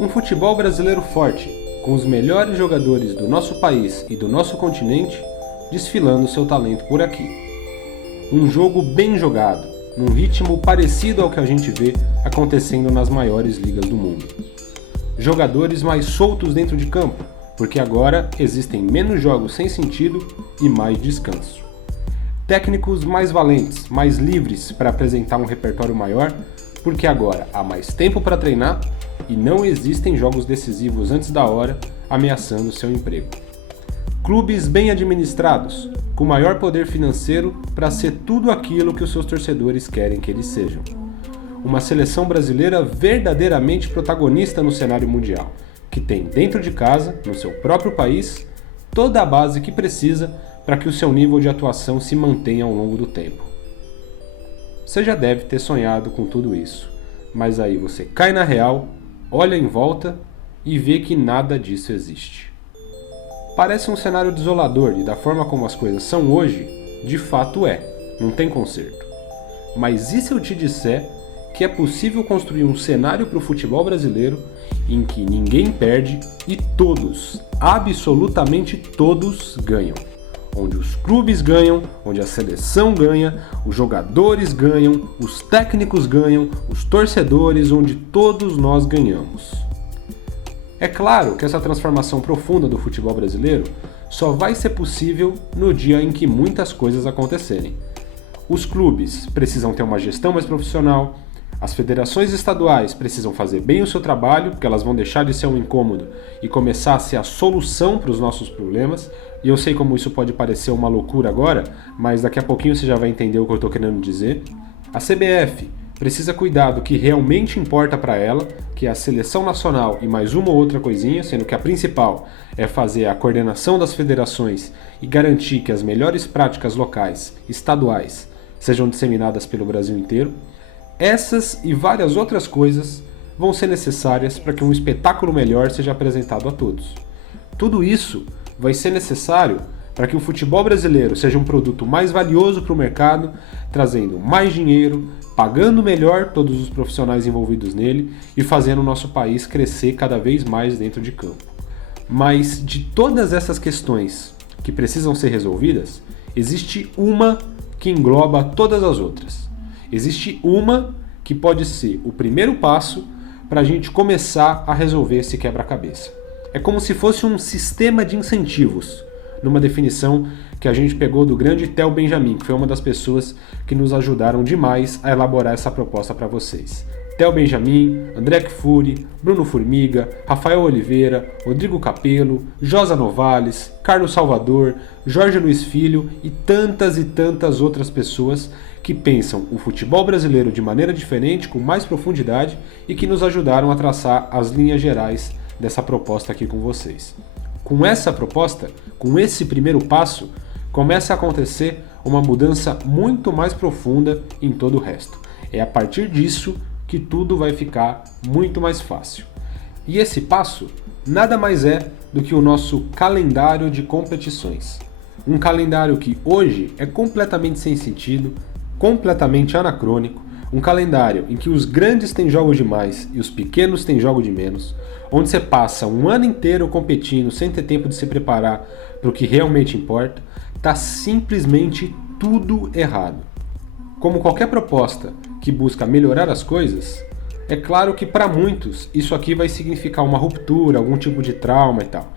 Um futebol brasileiro forte, com os melhores jogadores do nosso país e do nosso continente desfilando seu talento por aqui. Um jogo bem jogado, num ritmo parecido ao que a gente vê acontecendo nas maiores ligas do mundo. Jogadores mais soltos dentro de campo, porque agora existem menos jogos sem sentido e mais descanso. Técnicos mais valentes, mais livres para apresentar um repertório maior, porque agora há mais tempo para treinar e não existem jogos decisivos antes da hora ameaçando seu emprego. Clubes bem administrados, com maior poder financeiro para ser tudo aquilo que os seus torcedores querem que eles sejam. Uma seleção brasileira verdadeiramente protagonista no cenário mundial, que tem dentro de casa, no seu próprio país, toda a base que precisa para que o seu nível de atuação se mantenha ao longo do tempo. Você já deve ter sonhado com tudo isso, mas aí você cai na real, olha em volta e vê que nada disso existe. Parece um cenário desolador e da forma como as coisas são hoje, de fato é, não tem conserto. Mas e se eu te disser que é possível construir um cenário para o futebol brasileiro em que ninguém perde e todos, absolutamente todos, ganham? Onde os clubes ganham, onde a seleção ganha, os jogadores ganham, os técnicos ganham, os torcedores, onde todos nós ganhamos. É claro que essa transformação profunda do futebol brasileiro só vai ser possível no dia em que muitas coisas acontecerem. Os clubes precisam ter uma gestão mais profissional, as federações estaduais precisam fazer bem o seu trabalho, porque elas vão deixar de ser um incômodo e começar a ser a solução para os nossos problemas. E eu sei como isso pode parecer uma loucura agora, mas daqui a pouquinho você já vai entender o que eu estou querendo dizer. A CBF precisa cuidar do que realmente importa para ela, que é a seleção nacional e mais uma ou outra coisinha, sendo que a principal é fazer a coordenação das federações e garantir que as melhores práticas locais, estaduais, sejam disseminadas pelo Brasil inteiro. Essas e várias outras coisas vão ser necessárias para que um espetáculo melhor seja apresentado a todos. Tudo isso vai ser necessário para que o futebol brasileiro seja um produto mais valioso para o mercado, trazendo mais dinheiro, pagando melhor todos os profissionais envolvidos nele e fazendo o nosso país crescer cada vez mais dentro de campo. Mas de todas essas questões que precisam ser resolvidas, existe uma que engloba todas as outras. Existe uma que pode ser o primeiro passo para a gente começar a resolver esse quebra-cabeça. É como se fosse um sistema de incentivos, numa definição que a gente pegou do grande Theo Benjamin, que foi uma das pessoas que nos ajudaram demais a elaborar essa proposta para vocês. Theo Benjamin, André Kfouri, Bruno Formiga, Rafael Oliveira, Rodrigo Capello, Josa Novales, Carlos Salvador, Jorge Luiz Filho e tantas outras pessoas que pensam o futebol brasileiro de maneira diferente, com mais profundidade e que nos ajudaram a traçar as linhas gerais dessa proposta aqui com vocês. Com essa proposta, com esse primeiro passo, começa a acontecer uma mudança muito mais profunda em todo o resto. É a partir disso que tudo vai ficar muito mais fácil. E esse passo nada mais é do que o nosso calendário de competições. Um calendário que hoje é completamente sem sentido, completamente anacrônico, um calendário em que os grandes têm jogos de mais e os pequenos têm jogo de menos, onde você passa um ano inteiro competindo sem ter tempo de se preparar para o que realmente importa, está simplesmente tudo errado. Como qualquer proposta que busca melhorar as coisas, é claro que para muitos isso aqui vai significar uma ruptura, algum tipo de trauma e tal.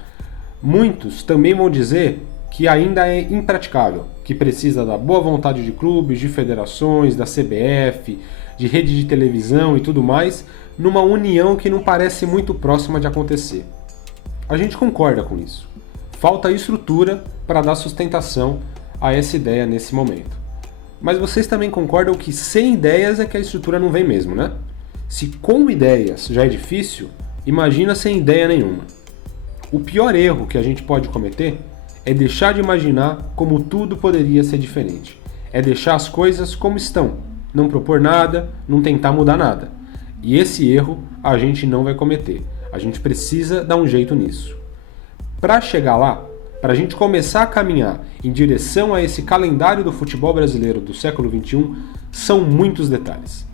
Muitos também vão dizer que ainda é impraticável, que precisa da boa vontade de clubes, de federações, da CBF, de rede de televisão e tudo mais, numa união que não parece muito próxima de acontecer. A gente concorda com isso. Falta estrutura para dar sustentação a essa ideia nesse momento. Mas vocês também concordam que sem ideias é que a estrutura não vem mesmo, né? Se com ideias já é difícil, imagina sem ideia nenhuma. O pior erro que a gente pode cometer é deixar de imaginar como tudo poderia ser diferente. É deixar as coisas como estão, não propor nada, não tentar mudar nada. E esse erro a gente não vai cometer. A gente precisa dar um jeito nisso. Para chegar lá, para a gente começar a caminhar em direção a esse calendário do futebol brasileiro do século XXI, são muitos detalhes.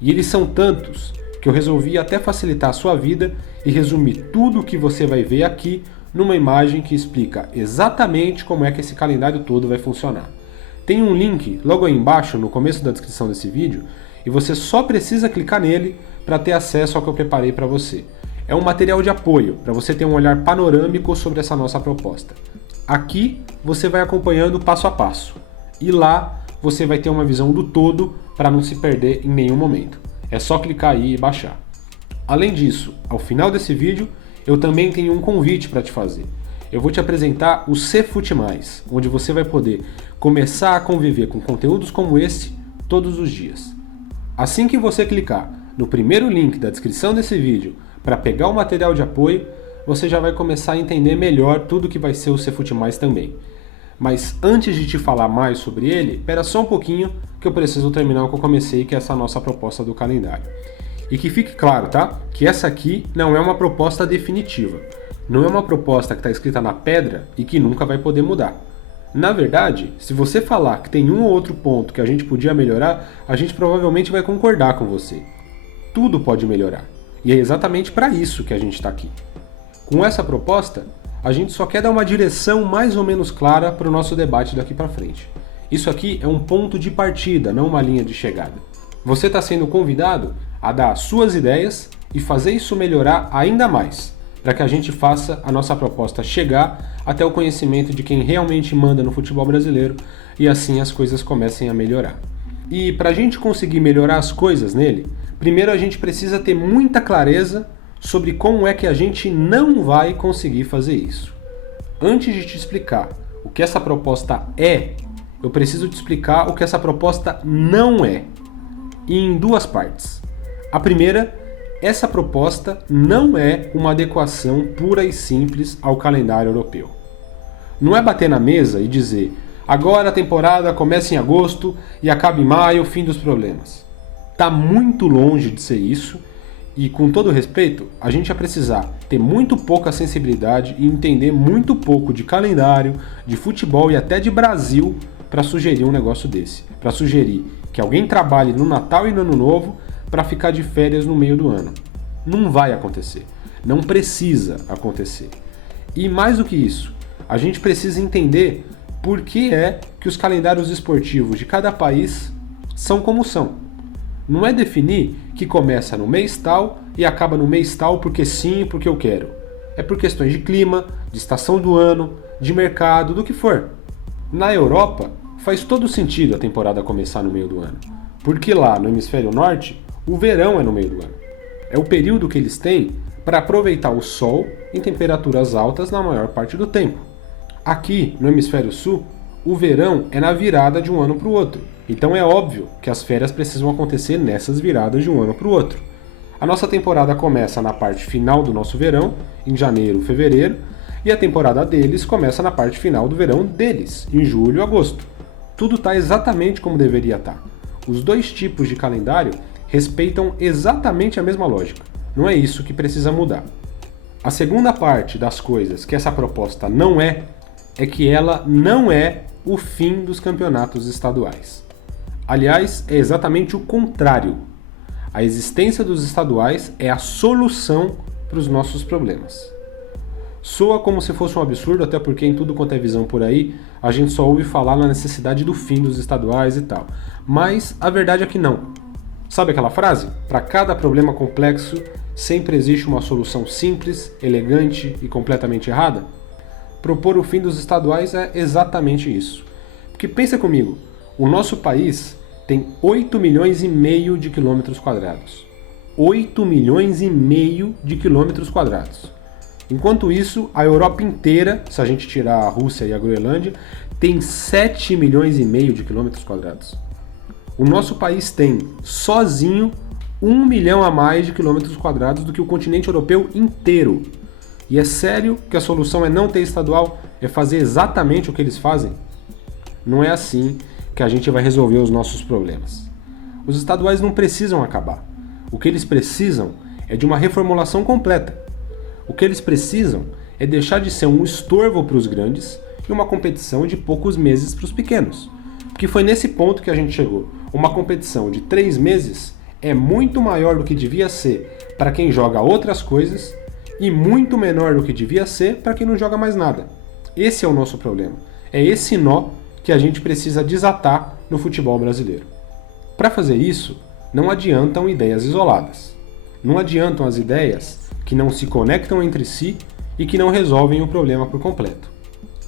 E eles são tantos que eu resolvi até facilitar a sua vida e resumir tudo o que você vai ver aqui numa imagem que explica exatamente como é que esse calendário todo vai funcionar. Tem um link logo aí embaixo no começo da descrição desse vídeo e você só precisa clicar nele para ter acesso ao que eu preparei para você. É um material de apoio para você ter um olhar panorâmico sobre essa nossa proposta. Aqui você vai acompanhando passo a passo e lá você vai ter uma visão do todo para não se perder em nenhum momento. É só clicar aí e baixar. Além disso, ao final desse vídeo, eu também tenho um convite para te fazer. Eu vou te apresentar o Cfut+, onde você vai poder começar a conviver com conteúdos como esse todos os dias. Assim que você clicar no primeiro link da descrição desse vídeo para pegar o material de apoio, você já vai começar a entender melhor tudo que vai ser o Cfut+ também. Mas antes de te falar mais sobre ele, espera só um pouquinho que eu preciso terminar o que eu comecei, que é essa nossa proposta do calendário. E que fique claro, tá? Que essa aqui não é uma proposta definitiva. Não é uma proposta que está escrita na pedra e que nunca vai poder mudar. Na verdade, se você falar que tem um ou outro ponto que a gente podia melhorar, a gente provavelmente vai concordar com você. Tudo pode melhorar. E é exatamente para isso que a gente está aqui. Com essa proposta, a gente só quer dar uma direção mais ou menos clara para o nosso debate daqui para frente. Isso aqui é um ponto de partida, não uma linha de chegada. Você está sendo convidado a dar as suas ideias e fazer isso melhorar ainda mais, para que a gente faça a nossa proposta chegar até o conhecimento de quem realmente manda no futebol brasileiro e assim as coisas comecem a melhorar. E para a gente conseguir melhorar as coisas nele, primeiro a gente precisa ter muita clareza sobre como é que a gente não vai conseguir fazer isso. Antes de te explicar o que essa proposta é, eu preciso te explicar o que essa proposta não é, e em duas partes. A primeira, essa proposta não é uma adequação pura e simples ao calendário europeu. Não é bater na mesa e dizer, agora a temporada começa em agosto e acaba em maio, fim dos problemas. Está muito longe de ser isso e, com todo respeito, a gente vai precisar ter muito pouca sensibilidade e entender muito pouco de calendário, de futebol e até de Brasil para sugerir um negócio desse. Para sugerir que alguém trabalhe no Natal e no Ano Novo para ficar de férias no meio do ano. Não vai acontecer. Não precisa acontecer. E mais do que isso, a gente precisa entender por que é que os calendários esportivos de cada país são como são. Não é definir que começa no mês tal e acaba no mês tal porque sim, porque eu quero. É por questões de clima, de estação do ano, de mercado, do que for. Na Europa, faz todo sentido a temporada começar no meio do ano. Porque lá no hemisfério norte, o verão é no meio do ano. É o período que eles têm para aproveitar o sol em temperaturas altas na maior parte do tempo. Aqui, no hemisfério sul, o verão é na virada de um ano para o outro. Então é óbvio que as férias precisam acontecer nessas viradas de um ano para o outro. A nossa temporada começa na parte final do nosso verão, em janeiro, fevereiro, e a temporada deles começa na parte final do verão deles, em julho e agosto. Tudo está exatamente como deveria estar. Os dois tipos de calendário respeitam exatamente a mesma lógica. Não é isso que precisa mudar. A segunda parte das coisas que essa proposta não é que ela não é o fim dos campeonatos estaduais. Aliás, é exatamente o contrário. A existência dos estaduais é a solução para os nossos problemas. Soa como se fosse um absurdo, até porque em tudo quanto é visão por aí, a gente só ouve falar na necessidade do fim dos estaduais e tal. Mas a verdade é que não. Sabe aquela frase? Para cada problema complexo, sempre existe uma solução simples, elegante e completamente errada? Propor o fim dos estaduais é exatamente isso. Porque pensa comigo, o nosso país tem 8 milhões e meio de quilômetros quadrados. 8 milhões e meio de quilômetros quadrados. Enquanto isso, a Europa inteira, se a gente tirar a Rússia e a Groenlândia, tem 7 milhões e meio de quilômetros quadrados. O nosso país tem, sozinho, 1 milhão a mais de quilômetros quadrados do que o continente europeu inteiro. E é sério que a solução é não ter estadual? É fazer exatamente o que eles fazem? Não é assim que a gente vai resolver os nossos problemas. Os estaduais não precisam acabar. O que eles precisam é de uma reformulação completa. O que eles precisam é deixar de ser um estorvo para os grandes e uma competição de poucos meses para os pequenos. Porque foi nesse ponto que a gente chegou. Uma competição de 3 meses é muito maior do que devia ser para quem joga outras coisas e muito menor do que devia ser para quem não joga mais nada. Esse é o nosso problema. É esse nó que a gente precisa desatar no futebol brasileiro. Para fazer isso, não adiantam ideias isoladas. Não adiantam as ideias que não se conectam entre si e que não resolvem o problema por completo.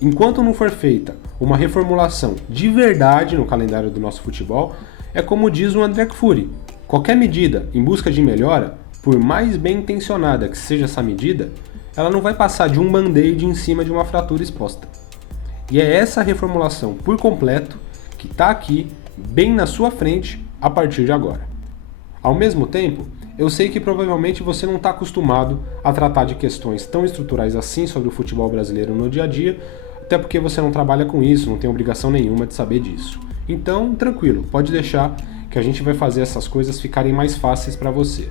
Enquanto não for feita uma reformulação de verdade no calendário do nosso futebol, é como diz o André Kfouri: qualquer medida em busca de melhora, por mais bem intencionada que seja essa medida, ela não vai passar de um band-aid em cima de uma fratura exposta. E é essa reformulação por completo que está aqui, bem na sua frente, a partir de agora. Ao mesmo tempo, eu sei que provavelmente você não está acostumado a tratar de questões tão estruturais assim sobre o futebol brasileiro no dia a dia, até porque você não trabalha com isso, não tem obrigação nenhuma de saber disso. Então, tranquilo, pode deixar que a gente vai fazer essas coisas ficarem mais fáceis para você.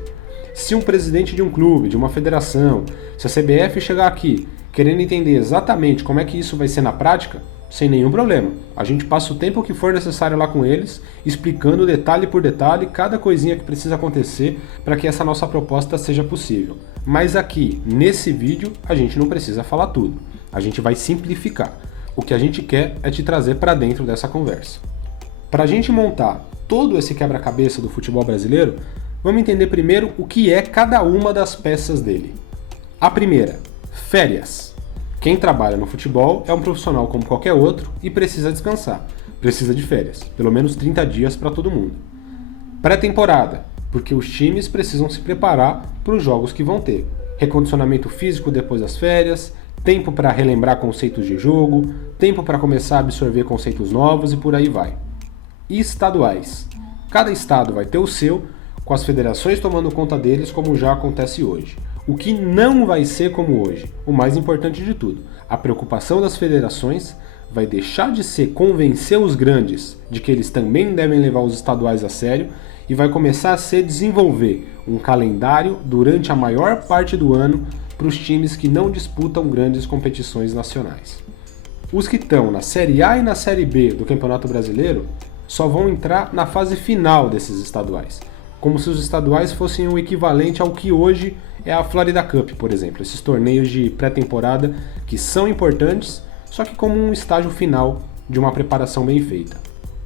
Se um presidente de um clube, de uma federação, se a CBF chegar aqui querendo entender exatamente como é que isso vai ser na prática, sem nenhum problema. A gente passa o tempo que for necessário lá com eles, explicando detalhe por detalhe cada coisinha que precisa acontecer para que essa nossa proposta seja possível. Mas aqui, nesse vídeo, a gente não precisa falar tudo. A gente vai simplificar. O que a gente quer é te trazer para dentro dessa conversa. Para a gente montar todo esse quebra-cabeça do futebol brasileiro, vamos entender primeiro o que é cada uma das peças dele. A primeira, férias. Quem trabalha no futebol é um profissional como qualquer outro e precisa descansar. Precisa de férias, pelo menos 30 dias para todo mundo. Pré-temporada, porque os times precisam se preparar para os jogos que vão ter. Recondicionamento físico depois das férias, tempo para relembrar conceitos de jogo, tempo para começar a absorver conceitos novos e por aí vai. E estaduais. Cada estado vai ter o seu, com as federações tomando conta deles como já acontece hoje. O que não vai ser como hoje, o mais importante de tudo, a preocupação das federações vai deixar de ser convencer os grandes de que eles também devem levar os estaduais a sério e vai começar a ser desenvolver um calendário durante a maior parte do ano para os times que não disputam grandes competições nacionais. Os que estão na Série A e na Série B do Campeonato Brasileiro só vão entrar na fase final desses estaduais, como se os estaduais fossem o equivalente ao que hoje é a Florida Cup, por exemplo, esses torneios de pré-temporada que são importantes, só que como um estágio final de uma preparação bem feita.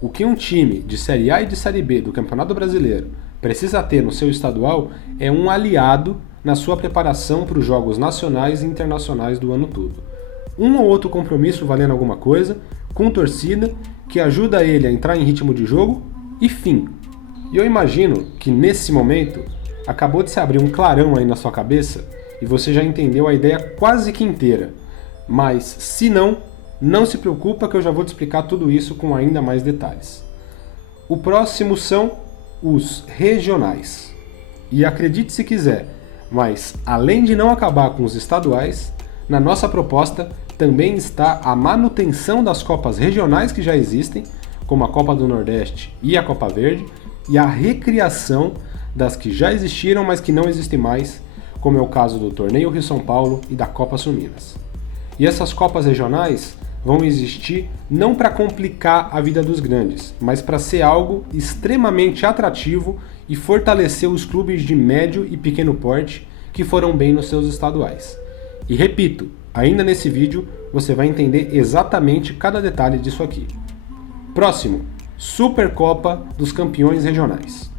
O que um time de Série A e de Série B do Campeonato Brasileiro precisa ter no seu estadual é um aliado na sua preparação para os jogos nacionais e internacionais do ano todo. Um ou outro compromisso valendo alguma coisa, com torcida, que ajuda ele a entrar em ritmo de jogo e fim. E eu imagino que nesse momento acabou de se abrir um clarão aí na sua cabeça e você já entendeu a ideia quase que inteira. Mas se não, não se preocupa que eu já vou te explicar tudo isso com ainda mais detalhes. O próximo são os regionais. E acredite se quiser, mas além de não acabar com os estaduais, na nossa proposta também está a manutenção das copas regionais que já existem, como a Copa do Nordeste e a Copa Verde, e a recriação das que já existiram, mas que não existem mais, como é o caso do Torneio Rio-São Paulo e da Copa Sul-Minas. E essas copas regionais vão existir não para complicar a vida dos grandes, mas para ser algo extremamente atrativo e fortalecer os clubes de médio e pequeno porte que foram bem nos seus estaduais. E repito, ainda nesse vídeo você vai entender exatamente cada detalhe disso aqui. Próximo, Supercopa dos Campeões Regionais.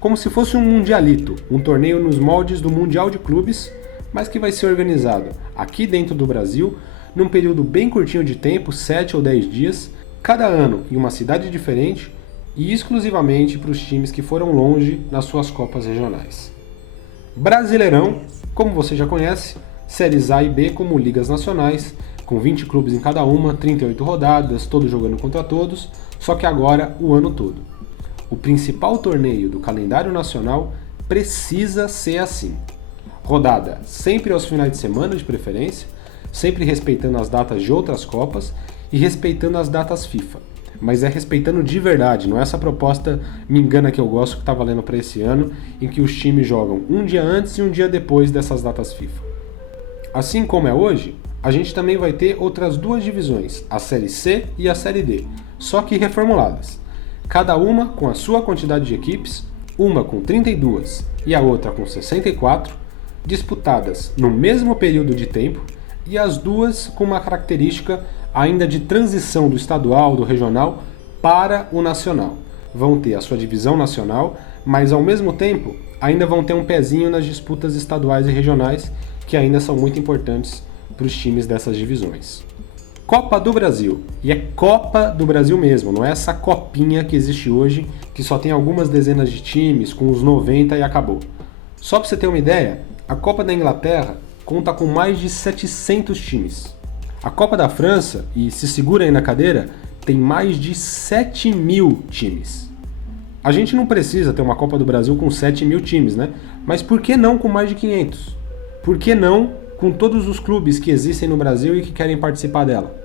Como se fosse um mundialito, um torneio nos moldes do Mundial de Clubes, mas que vai ser organizado aqui dentro do Brasil, num período bem curtinho de tempo, 7 ou 10 dias, cada ano em uma cidade diferente e exclusivamente para os times que foram longe nas suas copas regionais. Brasileirão, como você já conhece, séries A e B como ligas nacionais, com 20 clubes em cada uma, 38 rodadas, todos jogando contra todos, só que agora o ano todo. O principal torneio do calendário nacional precisa ser assim. Rodada sempre aos finais de semana de preferência, sempre respeitando as datas de outras copas e respeitando as datas FIFA. Mas é respeitando de verdade, não é essa proposta me engana que eu gosto que está valendo para esse ano, em que os times jogam um dia antes e um dia depois dessas datas FIFA. Assim como é hoje, a gente também vai ter outras duas divisões, a Série C e a Série D, só que reformuladas. Cada uma com a sua quantidade de equipes uma com 32 e a outra com 64, disputadas no mesmo período de tempo e as duas com uma característica ainda de transição do estadual, do regional, para o nacional. Vão ter a sua divisão nacional, mas ao mesmo tempo ainda vão ter um pezinho nas disputas estaduais e regionais, que ainda são muito importantes para os times dessas divisões. Copa do Brasil. E é Copa do Brasil mesmo, não é essa copinha que existe hoje, que só tem algumas dezenas de times, com os 90 e acabou. Só para você ter uma ideia, a Copa da Inglaterra conta com mais de 700 times. A Copa da França, e se segura aí na cadeira, tem mais de 7.000 times. A gente não precisa ter uma Copa do Brasil com 7.000 times, né? Mas por que não com mais de 500? Por que não com todos os clubes que existem no Brasil e que querem participar dela?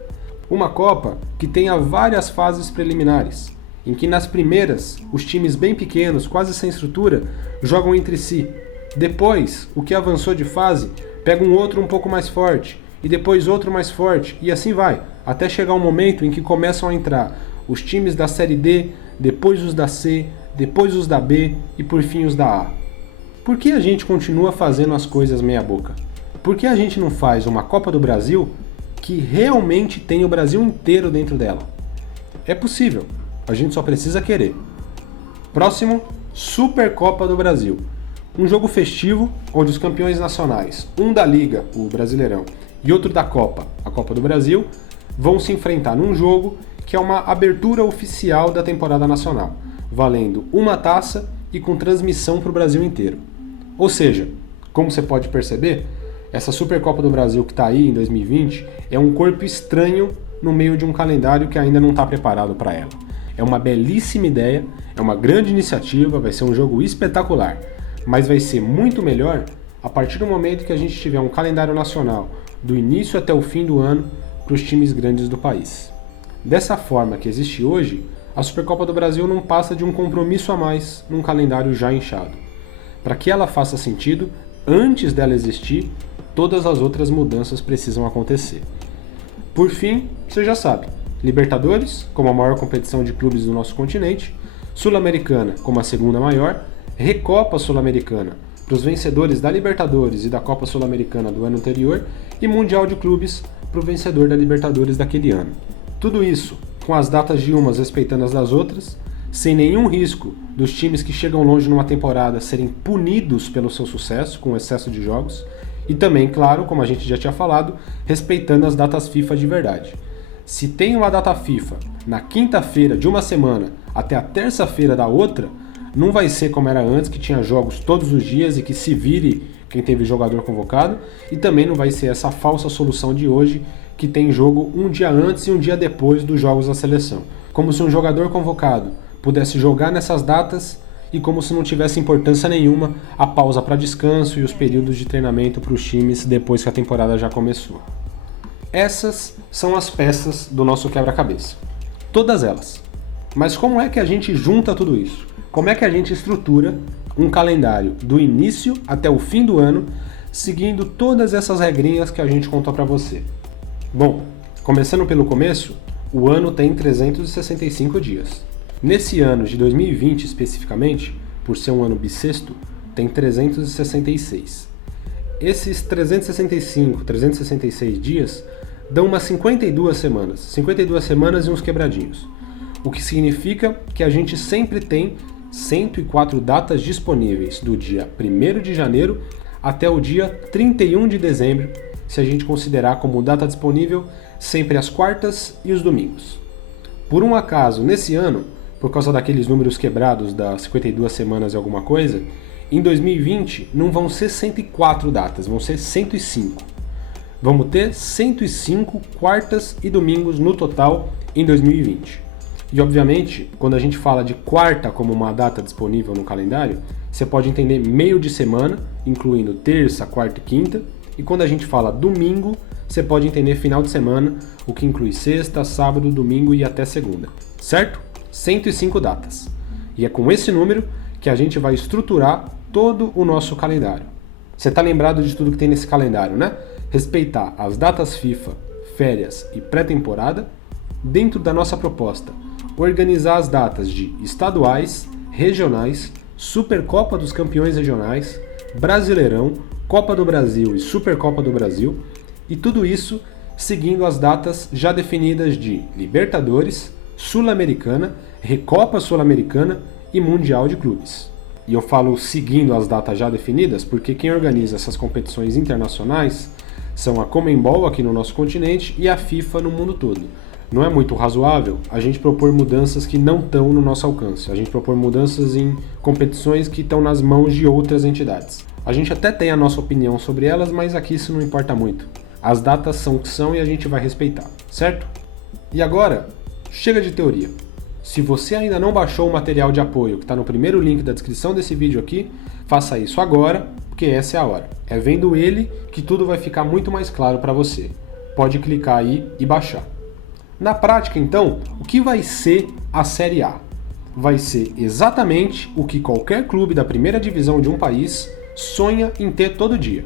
Uma Copa que tenha várias fases preliminares, em que nas primeiras, os times bem pequenos, quase sem estrutura, jogam entre si. Depois, o que avançou de fase, pega um outro um pouco mais forte, e depois outro mais forte, e assim vai, até chegar um momento em que começam a entrar os times da Série D, depois os da C, depois os da B e por fim os da A. Por que a gente continua fazendo as coisas meia boca? Por que a gente não faz uma Copa do Brasil que realmente tem o Brasil inteiro dentro dela? É possível, a gente só precisa querer. Próximo, Supercopa do Brasil. Um jogo festivo onde os campeões nacionais, um da Liga, o Brasileirão, e outro da Copa, a Copa do Brasil, vão se enfrentar num jogo que é uma abertura oficial da temporada nacional, valendo uma taça e com transmissão para o Brasil inteiro. Ou seja, como você pode perceber, essa Supercopa do Brasil que está aí em 2020 é um corpo estranho no meio de um calendário que ainda não está preparado para ela. É uma belíssima ideia, é uma grande iniciativa, vai ser um jogo espetacular, mas vai ser muito melhor a partir do momento que a gente tiver um calendário nacional do início até o fim do ano para os times grandes do país. Dessa forma que existe hoje, a Supercopa do Brasil não passa de um compromisso a mais num calendário já inchado. Para que ela faça sentido, antes dela existir, todas as outras mudanças precisam acontecer. Por fim, você já sabe, Libertadores, como a maior competição de clubes do nosso continente, Sul-Americana, como a segunda maior, Recopa Sul-Americana, para os vencedores da Libertadores e da Copa Sul-Americana do ano anterior, e Mundial de Clubes para o vencedor da Libertadores daquele ano. Tudo isso com as datas de umas respeitando as das outras, sem nenhum risco dos times que chegam longe numa temporada serem punidos pelo seu sucesso, com excesso de jogos, e também, claro, como a gente já tinha falado, respeitando as datas FIFA de verdade. Se tem uma data FIFA na quinta-feira de uma semana até a terça-feira da outra, não vai ser como era antes, que tinha jogos todos os dias e que se vire quem teve jogador convocado, e também não vai ser essa falsa solução de hoje, que tem jogo um dia antes e um dia depois dos jogos da seleção. Como se um jogador convocado pudesse jogar nessas datas e como se não tivesse importância nenhuma a pausa para descanso e os períodos de treinamento para os times depois que a temporada já começou. Essas são as peças do nosso quebra-cabeça. Todas elas. Mas como é que a gente junta tudo isso? Como é que a gente estrutura um calendário do início até o fim do ano, seguindo todas essas regrinhas que a gente contou para você? Bom, começando pelo começo, o ano tem 365 dias. Nesse ano de 2020 especificamente, por ser um ano bissexto, tem 366. Esses 365, 366 dias dão umas 52 semanas. 52 semanas e uns quebradinhos. O que significa que a gente sempre tem 104 datas disponíveis do dia 1º de janeiro até o dia 31 de dezembro, se a gente considerar como data disponível sempre as quartas e os domingos. Por um acaso, nesse ano, por causa daqueles números quebrados das 52 semanas e alguma coisa, em 2020 não vão ser 104 datas, vão ser 105. Vamos ter 105 quartas e domingos no total em 2020. E obviamente, quando a gente fala de quarta como uma data disponível no calendário, você pode entender meio de semana, incluindo terça, quarta e quinta, e quando a gente fala domingo, você pode entender final de semana, o que inclui sexta, sábado, domingo e até segunda, certo? 105 datas. E é com esse número que a gente vai estruturar todo o nosso calendário. Você está lembrado de tudo que tem nesse calendário, né? Respeitar as datas FIFA, férias e pré-temporada, dentro da nossa proposta, organizar as datas de estaduais, regionais, Supercopa dos Campeões Regionais, Brasileirão, Copa do Brasil e Supercopa do Brasil, e tudo isso seguindo as datas já definidas de Libertadores, Sul-Americana, Recopa Sul-Americana e Mundial de Clubes. E eu falo seguindo as datas já definidas porque quem organiza essas competições internacionais são a Conmebol aqui no nosso continente e a FIFA no mundo todo. Não é muito razoável a gente propor mudanças que não estão no nosso alcance. A gente propor mudanças em competições que estão nas mãos de outras entidades. A gente até tem a nossa opinião sobre elas, mas aqui isso não importa muito. As datas são o que são e a gente vai respeitar, certo? E agora, chega de teoria. Se você ainda não baixou o material de apoio que está no primeiro link da descrição desse vídeo aqui, faça isso agora, porque essa é a hora. É vendo ele que tudo vai ficar muito mais claro para você. Pode clicar aí e baixar. Na prática, então, o que vai ser a Série A? Vai ser exatamente o que qualquer clube da primeira divisão de um país sonha em ter todo dia.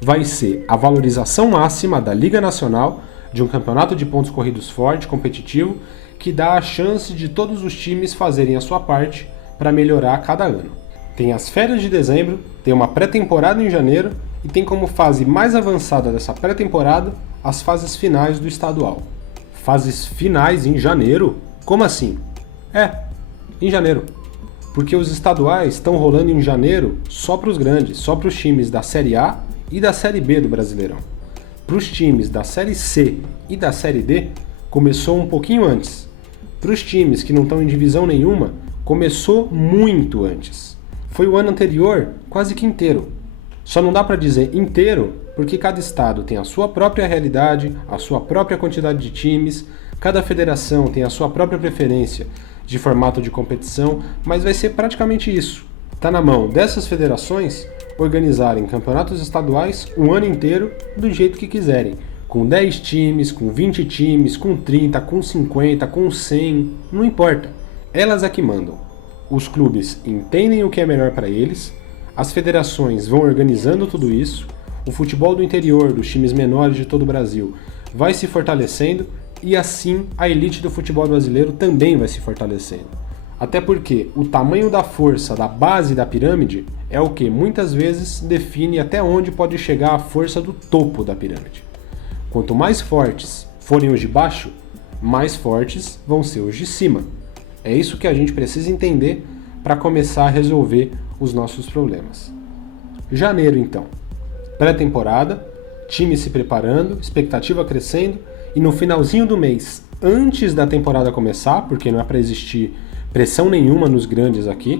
Vai ser a valorização máxima da Liga Nacional, de um campeonato de pontos corridos forte, competitivo, que dá a chance de todos os times fazerem a sua parte para melhorar a cada ano. Tem as férias de dezembro, tem uma pré-temporada em janeiro e tem como fase mais avançada dessa pré-temporada as fases finais do estadual. Fases finais em janeiro? Como assim? Em janeiro. Porque os estaduais estão rolando em janeiro só para os grandes, só para os times da Série A e da Série B do Brasileirão. Para os times da Série C e da Série D, começou um pouquinho antes. Para os times que não estão em divisão nenhuma, começou muito antes. Foi o ano anterior quase que inteiro. Só não dá para dizer inteiro porque cada estado tem a sua própria realidade, a sua própria quantidade de times, cada federação tem a sua própria preferência de formato de competição, mas vai ser praticamente isso. Está na mão dessas federações organizarem campeonatos estaduais o ano inteiro do jeito que quiserem. Com 10 times, com 20 times, com 30, com 50, com 100, não importa. Elas é que mandam. Os clubes entendem o que é melhor para eles, as federações vão organizando tudo isso, o futebol do interior, dos times menores de todo o Brasil, vai se fortalecendo e assim a elite do futebol brasileiro também vai se fortalecendo. Até porque o tamanho da força da base da pirâmide é o que muitas vezes define até onde pode chegar a força do topo da pirâmide. Quanto mais fortes forem os de baixo, mais fortes vão ser os de cima. É isso que a gente precisa entender para começar a resolver os nossos problemas. Janeiro, então. Pré-temporada, time se preparando, expectativa crescendo, e no finalzinho do mês, antes da temporada começar, porque não é para existir pressão nenhuma nos grandes aqui,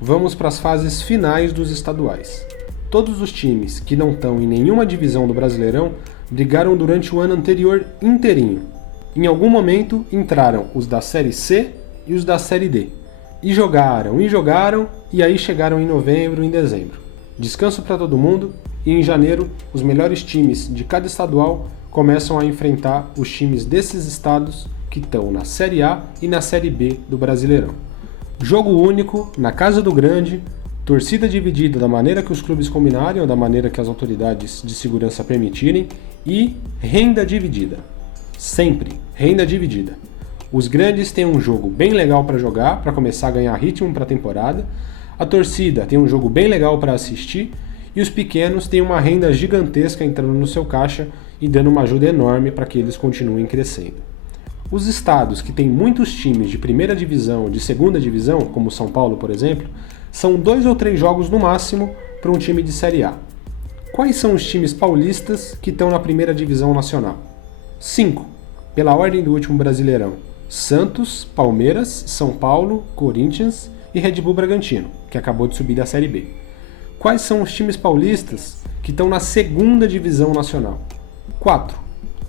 vamos para as fases finais dos estaduais. Todos os times que não estão em nenhuma divisão do Brasileirão brigaram durante o ano anterior inteirinho. Em algum momento entraram os da Série C e os da Série D. E jogaram, e aí chegaram em novembro, em dezembro. Descanso para todo mundo, e em janeiro os melhores times de cada estadual começam a enfrentar os times desses estados que estão na Série A e na Série B do Brasileirão. Jogo único, na casa do grande, torcida dividida da maneira que os clubes combinarem ou da maneira que as autoridades de segurança permitirem e renda dividida. Sempre renda dividida. Os grandes têm um jogo bem legal para jogar, para começar a ganhar ritmo para a temporada. A torcida tem um jogo bem legal para assistir e os pequenos têm uma renda gigantesca entrando no seu caixa e dando uma ajuda enorme para que eles continuem crescendo. Os estados que têm muitos times de primeira divisão, de segunda divisão, como São Paulo, por exemplo, são 2 ou 3 jogos no máximo para um time de Série A. Quais são os times paulistas que estão na primeira divisão nacional? 5, pela ordem do último Brasileirão. Santos, Palmeiras, São Paulo, Corinthians e Red Bull Bragantino, que acabou de subir da Série B. Quais são os times paulistas que estão na segunda divisão nacional? 4,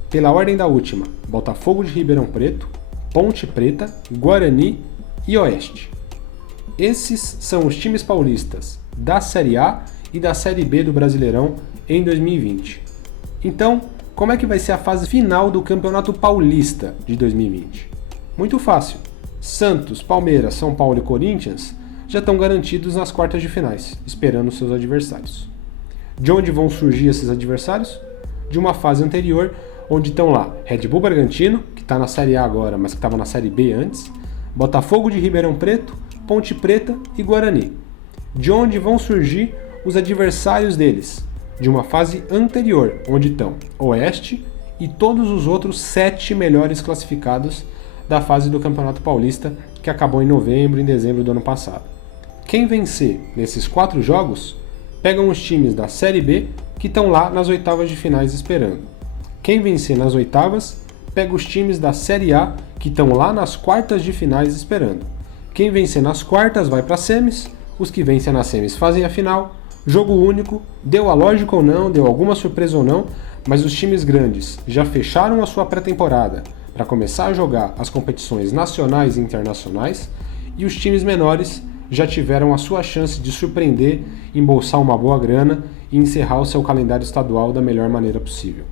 pela ordem da última, Botafogo de Ribeirão Preto, Ponte Preta, Guarani e Oeste. Esses são os times paulistas da Série A e da Série B do Brasileirão em 2020. Então, como é que vai ser a fase final do Campeonato Paulista de 2020? Muito fácil. Santos, Palmeiras, São Paulo e Corinthians já estão garantidos nas quartas de finais, esperando seus adversários. De onde vão surgir esses adversários? De uma fase anterior, onde estão lá Red Bull Bragantino, que está na Série A agora, mas que estava na Série B antes, Botafogo de Ribeirão Preto, Ponte Preta e Guarani. de onde vão surgir os adversários deles, de uma fase anterior, onde estão Oeste e todos os outros 7 melhores classificados da fase do Campeonato Paulista, que acabou em novembro e em dezembro do ano passado. Quem vencer nesses 4 jogos, pegam os times da Série B, que estão lá nas oitavas de finais esperando. Quem vencer nas oitavas, pega os times da Série A, que estão lá nas quartas de finais esperando. Quem vencer nas quartas vai para semis, os que vencem nas semis fazem a final, jogo único, deu a lógica ou não, deu alguma surpresa ou não, mas os times grandes já fecharam a sua pré-temporada para começar a jogar as competições nacionais e internacionais, e os times menores já tiveram a sua chance de surpreender, embolsar uma boa grana e encerrar o seu calendário estadual da melhor maneira possível.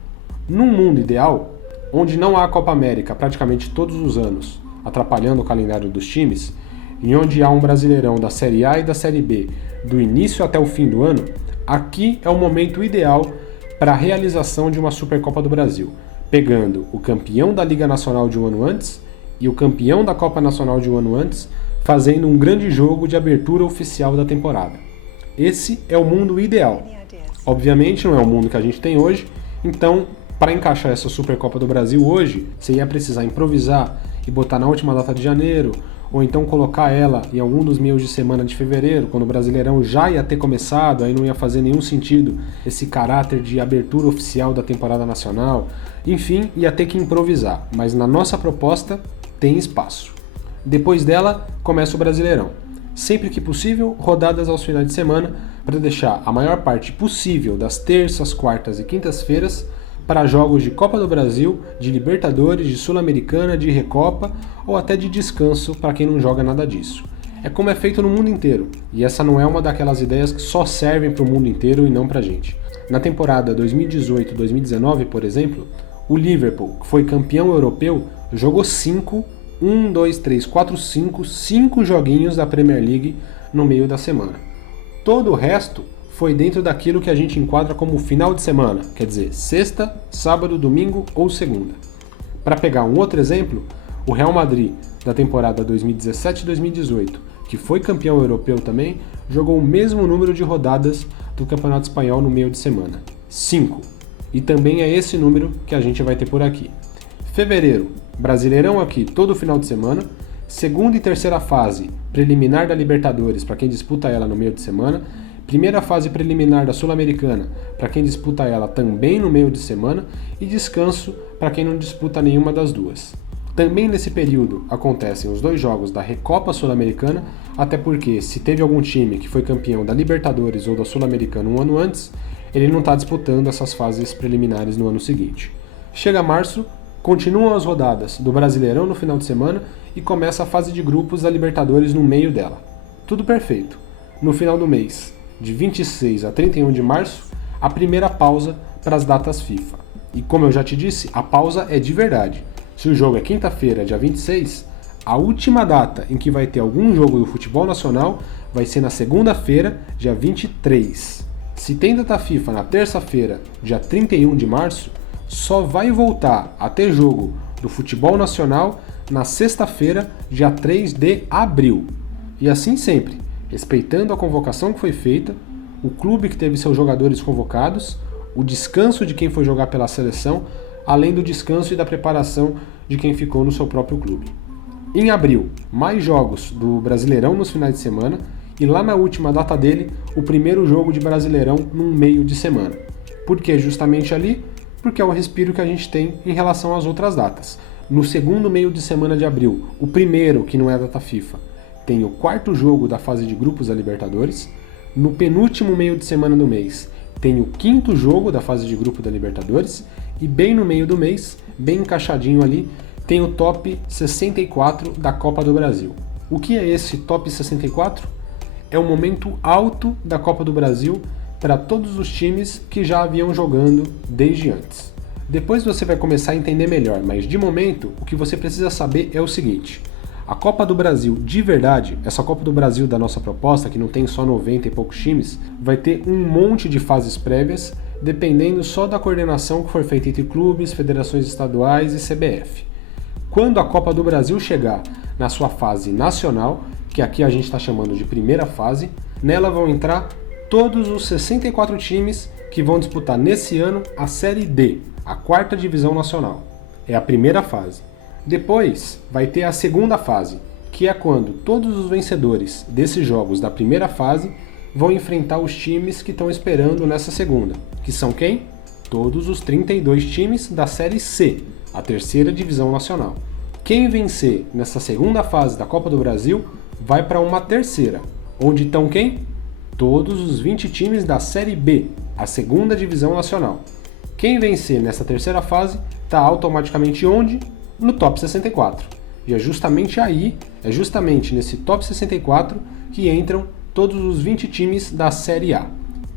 Num mundo ideal, onde não há Copa América praticamente todos os anos, atrapalhando o calendário dos times, e onde há um Brasileirão da Série A e da Série B do início até o fim do ano, aqui é o momento ideal para a realização de uma Supercopa do Brasil, pegando o campeão da Liga Nacional de um ano antes e o campeão da Copa Nacional de um ano antes, fazendo um grande jogo de abertura oficial da temporada. Esse é o mundo ideal. Obviamente não é o mundo que a gente tem hoje, então para encaixar essa Supercopa do Brasil hoje, você ia precisar improvisar e botar na última data de janeiro, ou então colocar ela em algum dos meios de semana de fevereiro, quando o Brasileirão já ia ter começado, aí não ia fazer nenhum sentido esse caráter de abertura oficial da temporada nacional. Enfim, ia ter que improvisar, mas na nossa proposta tem espaço. Depois dela, começa o Brasileirão. Sempre que possível, rodadas aos finais de semana, para deixar a maior parte possível das terças, quartas e quintas-feiras para jogos de Copa do Brasil, de Libertadores, de Sul-Americana, de Recopa ou até de descanso para quem não joga nada disso. É como é feito no mundo inteiro, e essa não é uma daquelas ideias que só servem para o mundo inteiro e não para a gente. Na temporada 2018-2019, por exemplo, o Liverpool, que foi campeão europeu, jogou 5 joguinhos da Premier League no meio da semana. Todo o resto foi dentro daquilo que a gente enquadra como final de semana, quer dizer, sexta, sábado, domingo ou segunda. Para pegar um outro exemplo, o Real Madrid, da temporada 2017-2018, que foi campeão europeu também, jogou o mesmo número de rodadas do Campeonato Espanhol no meio de semana, 5. E também é esse número que a gente vai ter por aqui. Fevereiro, Brasileirão aqui todo final de semana, segunda e terceira fase preliminar da Libertadores para quem disputa ela no meio de semana, primeira fase preliminar da Sul-Americana para quem disputa ela também no meio de semana e descanso para quem não disputa nenhuma das duas. Também nesse período acontecem os 2 jogos da Recopa Sul-Americana, até porque se teve algum time que foi campeão da Libertadores ou da Sul-Americana um ano antes, ele não está disputando essas fases preliminares no ano seguinte. Chega março, continuam as rodadas do Brasileirão no final de semana e começa a fase de grupos da Libertadores no meio dela. Tudo perfeito. No final do mês, de 26 a 31 de março, a primeira pausa para as datas FIFA. E como eu já te disse, a pausa é de verdade. Se o jogo é quinta-feira, dia 26, a última data em que vai ter algum jogo do futebol nacional vai ser na segunda-feira, dia 23. Se tem data FIFA na terça-feira, dia 31 de março, só vai voltar a ter jogo do futebol nacional na sexta-feira, dia 3 de abril. E assim sempre, respeitando a convocação que foi feita, o clube que teve seus jogadores convocados, o descanso de quem foi jogar pela seleção, além do descanso e da preparação de quem ficou no seu próprio clube. Em abril, mais jogos do Brasileirão nos finais de semana e lá na última data dele, o primeiro jogo de Brasileirão num meio de semana. Por que justamente ali? Porque é o respiro que a gente tem em relação às outras datas. No segundo meio de semana de abril, o primeiro que não é data FIFA, tem o 4º jogo da fase de grupos da Libertadores. No penúltimo meio de semana do mês, tem o 5º jogo da fase de grupo da Libertadores. E bem no meio do mês, bem encaixadinho ali, tem o top 64 da Copa do Brasil. O que é esse top 64? É o momento alto da Copa do Brasil para todos os times que já haviam jogando desde antes. Depois você vai começar a entender melhor, mas de momento o que você precisa saber é o seguinte: a Copa do Brasil de verdade, essa Copa do Brasil da nossa proposta, que não tem só 90 e poucos times, vai ter um monte de fases prévias, dependendo só da coordenação que for feita entre clubes, federações estaduais e CBF. Quando a Copa do Brasil chegar na sua fase nacional, que aqui a gente está chamando de primeira fase, Nela vão entrar todos os 64 times que vão disputar nesse ano a Série D, a 4ª divisão nacional. É a primeira fase. Depois vai ter a segunda fase, que é quando todos os vencedores desses jogos da primeira fase vão enfrentar os times que estão esperando nessa segunda, que são quem? Todos os 32 times da Série C, a 3ª divisão nacional. Quem vencer nessa segunda fase da Copa do Brasil vai para uma terceira, onde estão quem? Todos os 20 times da Série B, a 2ª divisão nacional. Quem vencer nessa terceira fase está automaticamente onde? No top 64. E é justamente nesse top 64 que entram todos os 20 times da Série A.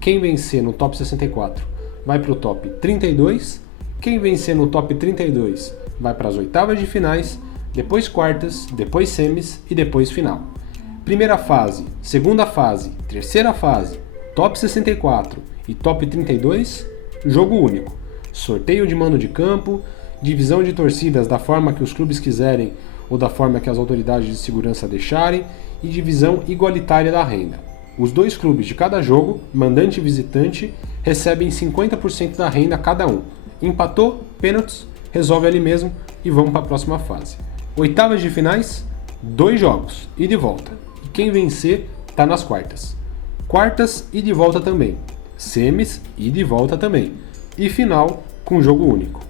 Quem vencer no top 64 vai para o top 32, quem vencer no top 32 vai para as oitavas de finais, depois quartas, depois semis e depois final. Primeira fase, segunda fase, terceira fase, top 64 e top 32, jogo único. Sorteio de mando de campo, divisão de torcidas da forma que os clubes quiserem ou da forma que as autoridades de segurança deixarem e divisão igualitária da renda. Os dois clubes de cada jogo, mandante e visitante, recebem 50% da renda cada um. Empatou, pênaltis, resolve ali mesmo e vamos para a próxima fase. Oitavas de finais, 2 jogos, ida e volta. E quem vencer está nas quartas. Quartas, ida e volta também. Semis, ida e volta também. E final com jogo único.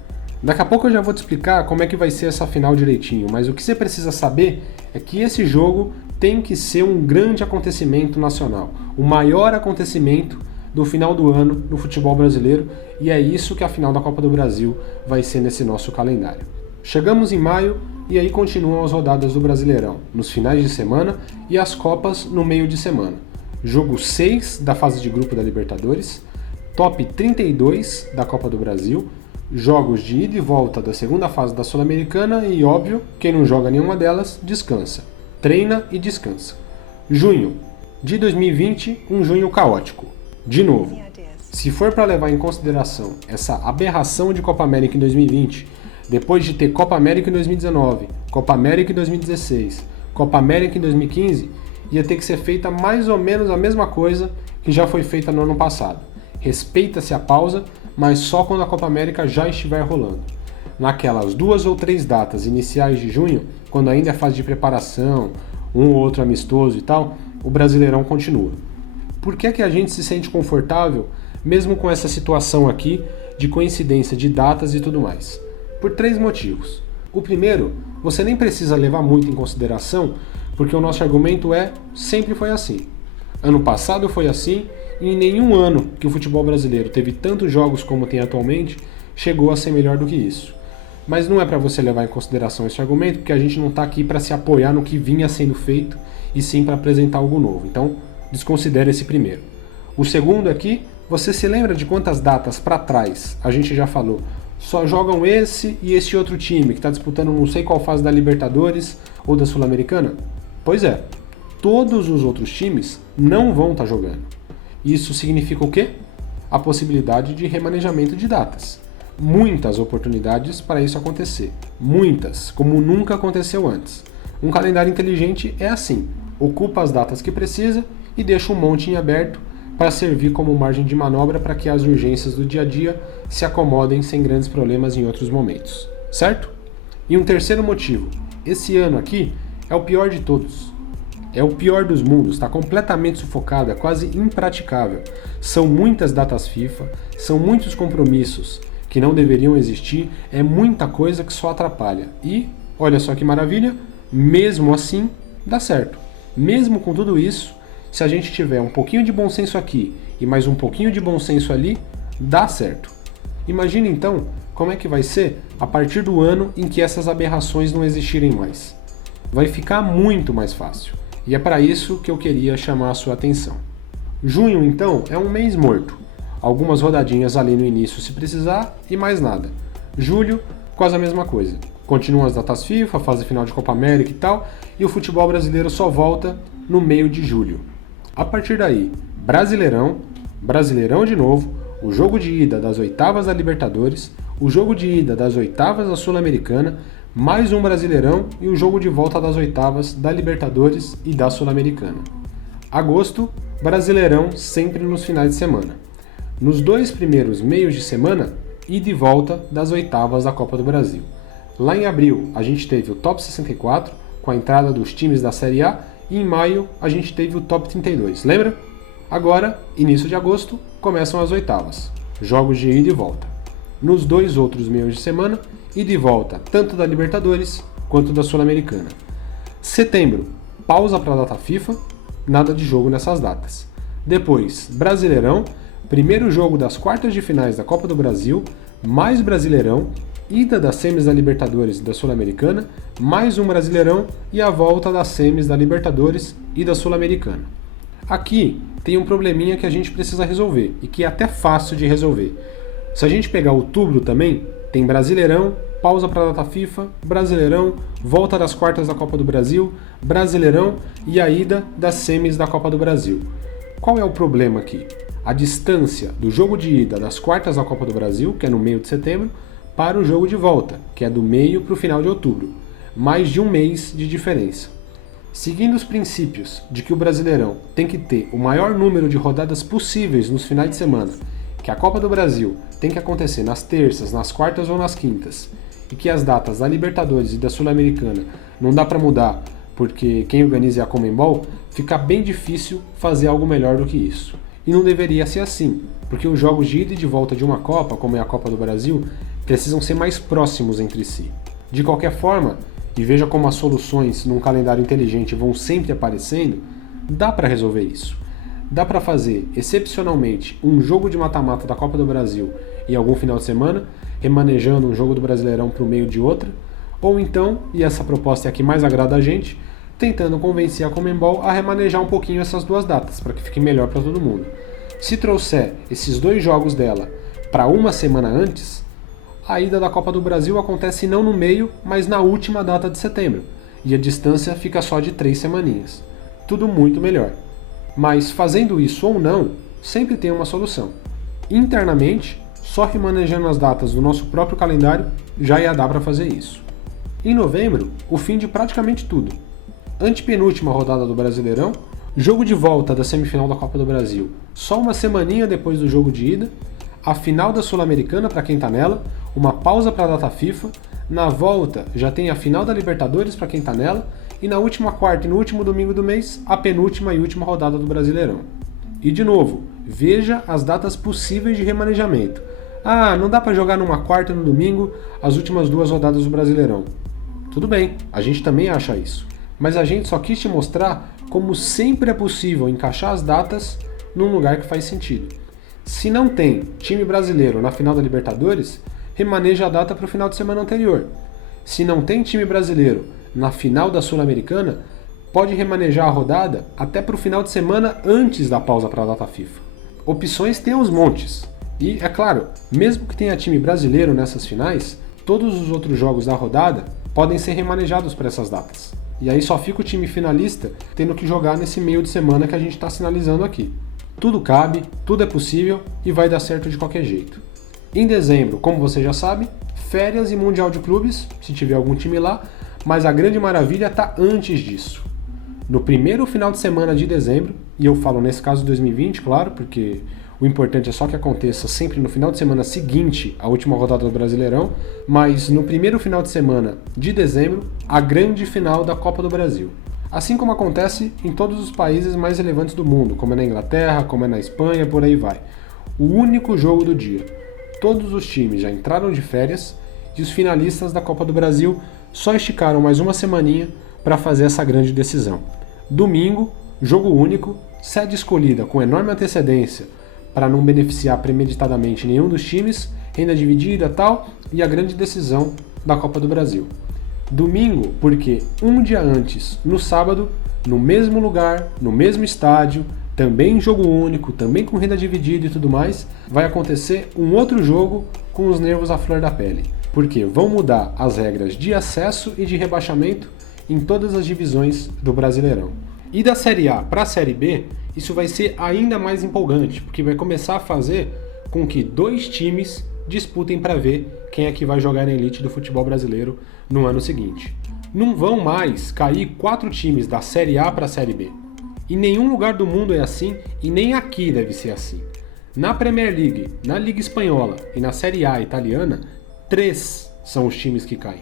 Daqui a pouco eu já vou te explicar como é que vai ser essa final direitinho, mas o que você precisa saber é que esse jogo tem que ser um grande acontecimento nacional, o maior acontecimento do final do ano no futebol brasileiro, e é isso que a final da Copa do Brasil vai ser nesse nosso calendário. Chegamos em maio e aí continuam as rodadas do Brasileirão, nos finais de semana e as Copas no meio de semana. Jogo 6 da fase de grupo da Libertadores, top 32 da Copa do Brasil, jogos de ida e volta da segunda fase da Sul-Americana e, óbvio, quem não joga nenhuma delas, descansa. Treina e descansa. Junho de 2020, um junho caótico. De novo, se for para levar em consideração essa aberração de Copa América em 2020, depois de ter Copa América em 2019, Copa América em 2016, Copa América em 2015, ia ter que ser feita mais ou menos a mesma coisa que já foi feita no ano passado. Respeita-se a pausa, mas só quando a Copa América já estiver rolando. Naquelas 2 ou 3 datas iniciais de junho, quando ainda é fase de preparação, um ou outro amistoso e tal, o Brasileirão continua. Por que é que a gente se sente confortável, mesmo com essa situação aqui de coincidência de datas e tudo mais? Por 3 motivos. O primeiro, você nem precisa levar muito em consideração, porque o nosso argumento é sempre foi assim. Ano passado foi assim, e em nenhum ano que o futebol brasileiro teve tantos jogos como tem atualmente, chegou a ser melhor do que isso. Mas não é para você levar em consideração esse argumento, porque a gente não está aqui para se apoiar no que vinha sendo feito, e sim para apresentar algo novo. Então, desconsidere esse primeiro. O segundo aqui, você se lembra de quantas datas para trás a gente já falou? Só jogam esse e esse outro time que está disputando não sei qual fase da Libertadores ou da Sul-Americana? Pois é, todos os outros times não vão estar jogando. Isso significa o quê? A possibilidade de remanejamento de datas. Muitas oportunidades para isso acontecer. Muitas, como nunca aconteceu antes. Um calendário inteligente é assim: ocupa as datas que precisa e deixa um monte em aberto para servir como margem de manobra para que as urgências do dia a dia se acomodem sem grandes problemas em outros momentos. Certo? E um terceiro motivo: esse ano aqui é o pior de todos. É o pior dos mundos, está completamente sufocado, é quase impraticável. São muitas datas FIFA, são muitos compromissos que não deveriam existir, é muita coisa que só atrapalha. E, olha só que maravilha, mesmo assim, dá certo. Mesmo com tudo isso, se a gente tiver um pouquinho de bom senso aqui e mais um pouquinho de bom senso ali, dá certo. Imagina então como é que vai ser a partir do ano em que essas aberrações não existirem mais. Vai ficar muito mais fácil. E é para isso que eu queria chamar a sua atenção. Junho, então, é um mês morto. Algumas rodadinhas ali no início se precisar e mais nada. Julho, quase a mesma coisa. Continuam as datas FIFA, fase final de Copa América e tal, e o futebol brasileiro só volta no meio de julho. A partir daí, Brasileirão, Brasileirão de novo, o jogo de ida das oitavas da Libertadores, o jogo de ida das oitavas da Sul-Americana, mais um Brasileirão e o jogo de volta das oitavas da Libertadores e da Sul-Americana. Agosto, Brasileirão sempre nos finais de semana. Nos 2 primeiros meios de semana, ida e volta das oitavas da Copa do Brasil. Lá em abril, a gente teve o Top 64, com a entrada dos times da Série A, e em maio a gente teve o Top 32, lembra? Agora, início de agosto, começam as oitavas, jogos de ida e volta. Nos 2 outros meios de semana, ida e volta tanto da Libertadores quanto da Sul-Americana. Setembro, pausa para a data FIFA, nada de jogo nessas datas. Depois, Brasileirão, primeiro jogo das quartas de finais da Copa do Brasil, mais Brasileirão, ida das semis da Libertadores e da Sul-Americana, mais um Brasileirão e a volta das semis da Libertadores e da Sul-Americana. Aqui tem um probleminha que a gente precisa resolver e que é até fácil de resolver. Se a gente pegar outubro também, tem Brasileirão, pausa para a data FIFA, Brasileirão, volta das quartas da Copa do Brasil, Brasileirão e a ida das semis da Copa do Brasil. Qual é o problema aqui? A distância do jogo de ida das quartas da Copa do Brasil, que é no meio de setembro, para o jogo de volta, que é do meio para o final de outubro. Mais de um mês de diferença. Seguindo os princípios de que o Brasileirão tem que ter o maior número de rodadas possíveis nos finais de semana, que a Copa do Brasil tem que acontecer nas terças, nas quartas ou nas quintas, e que as datas da Libertadores e da Sul-Americana não dá para mudar, porque quem organiza é a Conmebol, fica bem difícil fazer algo melhor do que isso. E não deveria ser assim, porque os jogos de ida e de volta de uma Copa, como é a Copa do Brasil, precisam ser mais próximos entre si. De qualquer forma, e veja como as soluções num calendário inteligente vão sempre aparecendo, dá para resolver isso. Dá para fazer, excepcionalmente, um jogo de mata-mata da Copa do Brasil em algum final de semana, remanejando um jogo do Brasileirão para o meio de outra, ou então, e essa proposta é a que mais agrada a gente, tentando convencer a Conmebol a remanejar um pouquinho essas 2 datas, para que fique melhor para todo mundo. Se trouxer esses 2 jogos dela para uma semana antes, a ida da Copa do Brasil acontece não no meio, mas na última data de setembro, e a distância fica só de 3 semaninhas. Tudo muito melhor. Mas fazendo isso ou não, sempre tem uma solução. Internamente, só remanejando as datas do nosso próprio calendário já ia dar para fazer isso. Em novembro, o fim de praticamente tudo. Antepenúltima rodada do Brasileirão, jogo de volta da semifinal da Copa do Brasil, só uma semaninha depois do jogo de ida, a final da Sul-Americana para quem tá nela, uma pausa para a data FIFA, na volta já tem a final da Libertadores para quem tá nela, e na última quarta e no último domingo do mês, a penúltima e última rodada do Brasileirão. E de novo, veja as datas possíveis de remanejamento. Ah, não dá para jogar numa quarta e no domingo as últimas 2 rodadas do Brasileirão. Tudo bem, a gente também acha isso. Mas a gente só quis te mostrar como sempre é possível encaixar as datas num lugar que faz sentido. Se não tem time brasileiro na final da Libertadores, remaneja a data para o final de semana anterior. Se não tem time brasileiro na final da Sul-Americana, pode remanejar a rodada até para o final de semana antes da pausa para a data FIFA. Opções tem aos montes. E, é claro, mesmo que tenha time brasileiro nessas finais, todos os outros jogos da rodada podem ser remanejados para essas datas. E aí só fica o time finalista tendo que jogar nesse meio de semana que a gente está sinalizando aqui. Tudo cabe, tudo é possível e vai dar certo de qualquer jeito. Em dezembro, como você já sabe, férias e Mundial de Clubes, se tiver algum time lá, mas a grande maravilha está antes disso. No primeiro final de semana de dezembro, e eu falo nesse caso 2020, claro, porque o importante é só que aconteça sempre no final de semana seguinte à última rodada do Brasileirão, mas no primeiro final de semana de dezembro, a grande final da Copa do Brasil. Assim como acontece em todos os países mais relevantes do mundo, como é na Inglaterra, como é na Espanha, por aí vai. O único jogo do dia. Todos os times já entraram de férias e os finalistas da Copa do Brasil só esticaram mais uma semaninha para fazer essa grande decisão. Domingo, jogo único, sede escolhida com enorme antecedência para não beneficiar premeditadamente nenhum dos times, renda dividida e tal, e a grande decisão da Copa do Brasil. Domingo, porque um dia antes, no sábado, no mesmo lugar, no mesmo estádio, também em jogo único, também com renda dividida e tudo mais, vai acontecer um outro jogo com os nervos à flor da pele. Porque vão mudar as regras de acesso e de rebaixamento em todas as divisões do Brasileirão. E da Série A para a Série B, isso vai ser ainda mais empolgante, porque vai começar a fazer com que 2 times disputem para ver quem é que vai jogar na elite do futebol brasileiro no ano seguinte. Não vão mais cair 4 times da Série A para a Série B. Em nenhum lugar do mundo é assim e nem aqui deve ser assim. Na Premier League, na Liga Espanhola e na Série A italiana, 3 são os times que caem.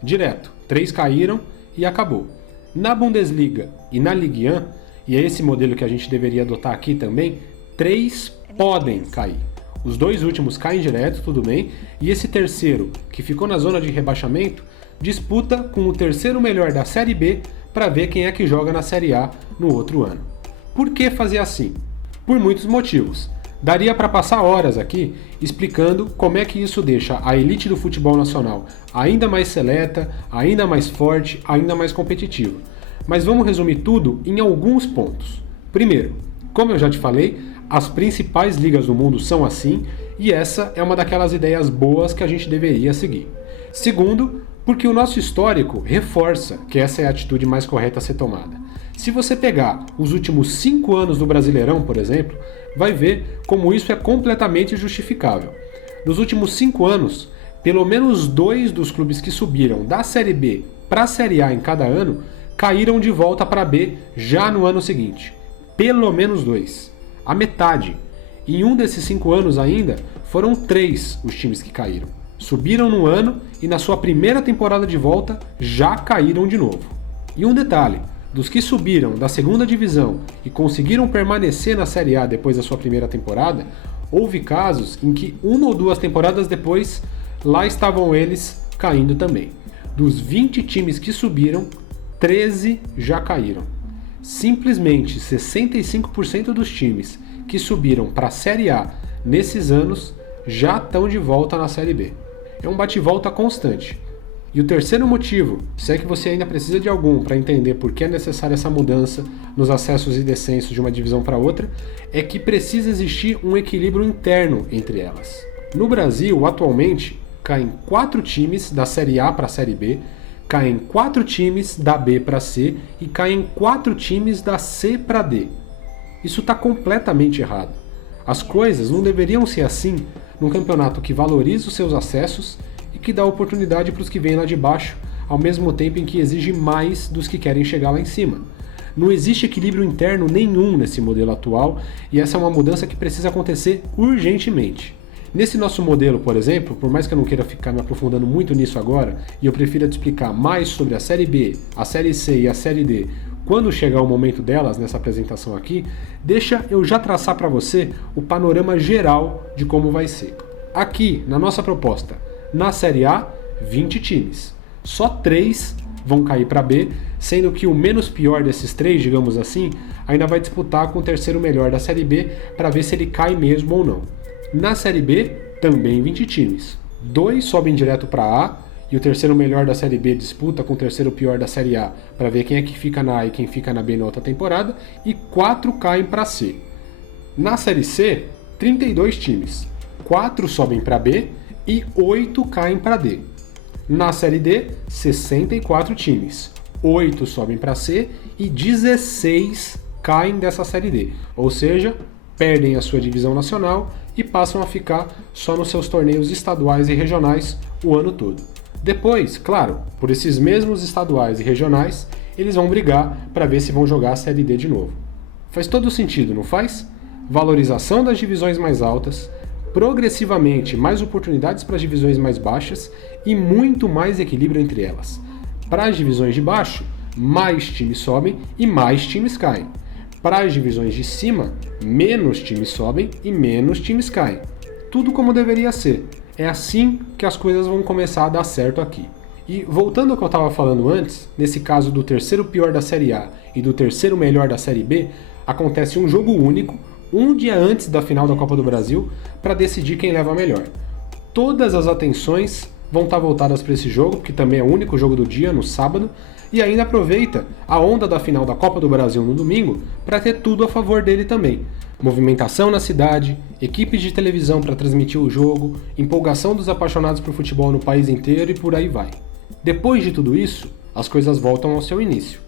Direto, 3 caíram e acabou. Na Bundesliga e na Ligue 1, e é esse modelo que a gente deveria adotar aqui também, 3 podem cair. Os 2 últimos caem direto, tudo bem, e esse terceiro, que ficou na zona de rebaixamento, disputa com o terceiro melhor da Série B para ver quem é que joga na Série A no outro ano. Por que fazer assim? Por muitos motivos. Daria para passar horas aqui explicando como é que isso deixa a elite do futebol nacional ainda mais seleta, ainda mais forte, ainda mais competitiva. Mas vamos resumir tudo em alguns pontos. Primeiro, como eu já te falei, as principais ligas do mundo são assim e essa é uma daquelas ideias boas que a gente deveria seguir. Segundo, porque o nosso histórico reforça que essa é a atitude mais correta a ser tomada. Se você pegar os últimos 5 anos do Brasileirão, por exemplo, vai ver como isso é completamente justificável. Nos últimos 5 anos, pelo menos 2 dos clubes que subiram da Série B para a Série A em cada ano caíram de volta para B já no ano seguinte. Pelo menos 2. A metade. Em um desses 5 anos ainda, foram 3 os times que caíram. Subiram no ano e na sua primeira temporada de volta já caíram de novo. E um detalhe, dos que subiram da segunda divisão e conseguiram permanecer na Série A depois da sua primeira temporada, houve casos em que 1 ou 2 temporadas depois, lá estavam eles caindo também. Dos 20 times que subiram, 13 já caíram. Simplesmente 65% dos times que subiram para a Série A nesses anos já estão de volta na Série B. É um bate-volta constante. E o terceiro motivo, se é que você ainda precisa de algum para entender por que é necessária essa mudança nos acessos e descensos de uma divisão para outra, é que precisa existir um equilíbrio interno entre elas. No Brasil, atualmente, caem 4 times da Série A para a Série B, caem 4 times da B para C e caem 4 times da C para D. Isso está completamente errado. As coisas não deveriam ser assim num campeonato que valoriza os seus acessos e que dá oportunidade para os que vêm lá de baixo, ao mesmo tempo em que exige mais dos que querem chegar lá em cima. Não existe equilíbrio interno nenhum nesse modelo atual e essa é uma mudança que precisa acontecer urgentemente. Nesse nosso modelo, por exemplo, por mais que eu não queira ficar me aprofundando muito nisso agora, e eu prefira te explicar mais sobre a Série B, a Série C e a Série D quando chegar o momento delas nessa apresentação aqui, deixa eu já traçar para você o panorama geral de como vai ser. Aqui, na nossa proposta, na Série A, 20 times. Só 3 vão cair para B, sendo que o menos pior desses 3, digamos assim, ainda vai disputar com o terceiro melhor da Série B para ver se ele cai mesmo ou não. Na Série B, também 20 times. 2 sobem direto para A e o terceiro melhor da Série B disputa com o terceiro pior da Série A para ver quem é que fica na A e quem fica na B na outra temporada, e 4 caem para C. Na Série C, 32 times. 4 sobem para B e 8 caem para D. Na Série D, 64 times. 8 sobem para C e 16 caem dessa Série D, ou seja, perdem a sua divisão nacional e passam a ficar só nos seus torneios estaduais e regionais o ano todo. Depois, claro, por esses mesmos estaduais e regionais, eles vão brigar para ver se vão jogar a Série D de novo. Faz todo sentido, não faz? Valorização das divisões mais altas, progressivamente mais oportunidades para as divisões mais baixas e muito mais equilíbrio entre elas. Para as divisões de baixo, mais times sobem e mais times caem. Para as divisões de cima, menos times sobem e menos times caem. Tudo como deveria ser. É assim que as coisas vão começar a dar certo aqui. E voltando ao que eu estava falando antes, nesse caso do terceiro pior da Série A e do terceiro melhor da Série B, acontece um jogo único, um dia antes da final da Copa do Brasil, para decidir quem leva a melhor. Todas as atenções vão estar voltadas para esse jogo, que também é o único jogo do dia, no sábado, e ainda aproveita a onda da final da Copa do Brasil no domingo para ter tudo a favor dele também. Movimentação na cidade, equipes de televisão para transmitir o jogo, empolgação dos apaixonados por futebol no país inteiro e por aí vai. Depois de tudo isso, as coisas voltam ao seu início.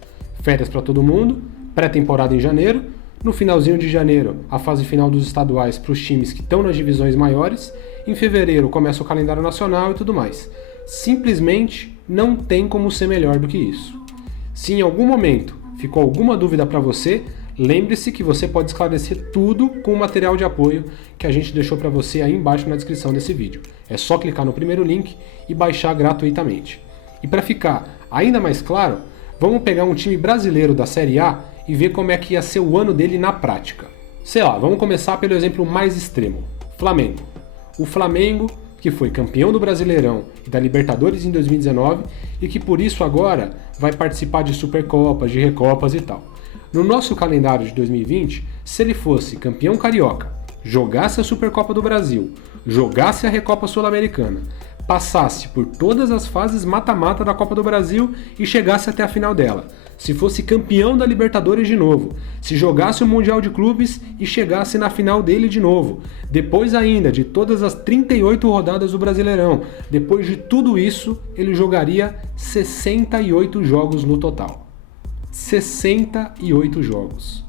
Férias para todo mundo, pré-temporada em janeiro, no finalzinho de janeiro, a fase final dos estaduais para os times que estão nas divisões maiores, em fevereiro começa o calendário nacional e tudo mais. Simplesmente não tem como ser melhor do que isso. Se em algum momento ficou alguma dúvida para você, Lembre-se que você pode esclarecer tudo com o material de apoio que a gente deixou para você aí embaixo na descrição desse vídeo. É só clicar no primeiro link e baixar gratuitamente. E para ficar ainda mais claro, vamos pegar um time brasileiro da Série A e ver como é que ia ser o ano dele na prática. Sei lá, vamos começar pelo exemplo mais extremo, Flamengo. O Flamengo, que foi campeão do Brasileirão e da Libertadores em 2019 e que por isso agora vai participar de Supercopas, de Recopas e tal. No nosso calendário de 2020, se ele fosse campeão carioca, jogasse a Supercopa do Brasil, jogasse a Recopa Sul-Americana, passasse por todas as fases mata-mata da Copa do Brasil e chegasse até a final dela, se fosse campeão da Libertadores de novo, se jogasse o Mundial de Clubes e chegasse na final dele de novo, depois ainda de todas as 38 rodadas do Brasileirão, depois de tudo isso, ele jogaria 68 jogos no total. 68 jogos.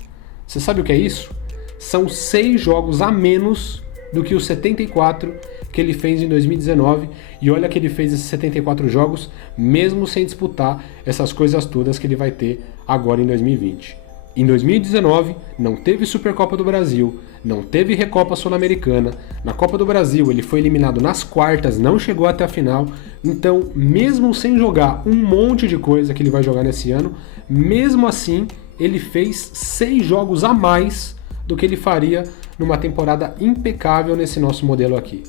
Você sabe o que é isso? São 6 jogos a menos do que os 74 que ele fez em 2019, e olha que ele fez esses 74 jogos mesmo sem disputar essas coisas todas que ele vai ter agora em 2020. Em 2019 não teve Supercopa do Brasil, não teve Recopa Sul-Americana, na Copa do Brasil ele foi eliminado nas quartas, não chegou até a final, então mesmo sem jogar um monte de coisa que ele vai jogar nesse ano, mesmo assim ele fez 6 jogos a mais do que ele faria numa temporada impecável nesse nosso modelo aqui.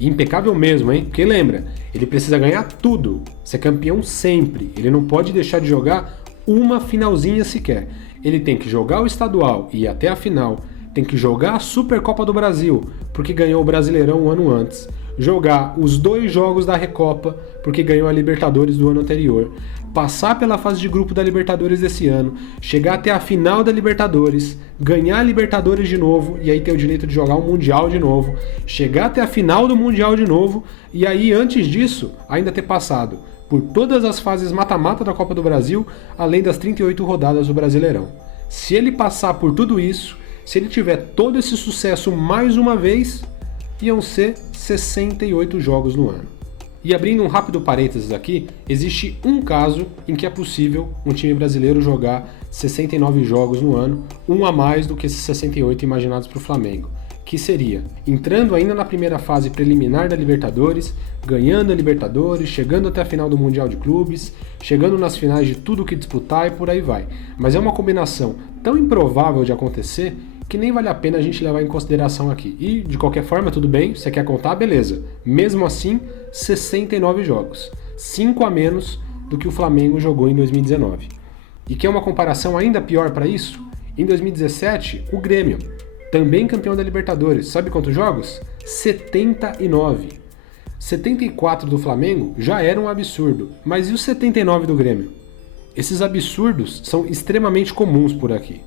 Impecável mesmo, hein? Porque lembra, ele precisa ganhar tudo, ser campeão sempre, ele não pode deixar de jogar uma finalzinha sequer. Ele tem que jogar o estadual e ir até a final, tem que jogar a Supercopa do Brasil, porque ganhou o Brasileirão um ano antes, jogar os 2 jogos da Recopa, porque ganhou a Libertadores do ano anterior, passar pela fase de grupo da Libertadores desse ano, chegar até a final da Libertadores, ganhar a Libertadores de novo, e aí ter o direito de jogar o Mundial de novo, chegar até a final do Mundial de novo, e aí antes disso, ainda ter passado por todas as fases mata-mata da Copa do Brasil, além das 38 rodadas do Brasileirão. Se ele passar por tudo isso, se ele tiver todo esse sucesso mais uma vez, iam ser 68 jogos no ano. E abrindo um rápido parênteses aqui, existe um caso em que é possível um time brasileiro jogar 69 jogos no ano, um a mais do que esses 68 imaginados para o Flamengo, que seria entrando ainda na primeira fase preliminar da Libertadores, ganhando a Libertadores, chegando até a final do Mundial de Clubes, chegando nas finais de tudo que disputar e por aí vai. Mas é uma combinação tão improvável de acontecer que nem vale a pena a gente levar em consideração aqui. E, de qualquer forma, tudo bem, você quer contar, beleza. Mesmo assim, 69 jogos. 5 a menos do que o Flamengo jogou em 2019. E quer uma comparação ainda pior para isso? Em 2017, o Grêmio, também campeão da Libertadores, sabe quantos jogos? 79. 74 do Flamengo já era um absurdo, mas e os 79 do Grêmio? Esses absurdos são extremamente comuns por aqui.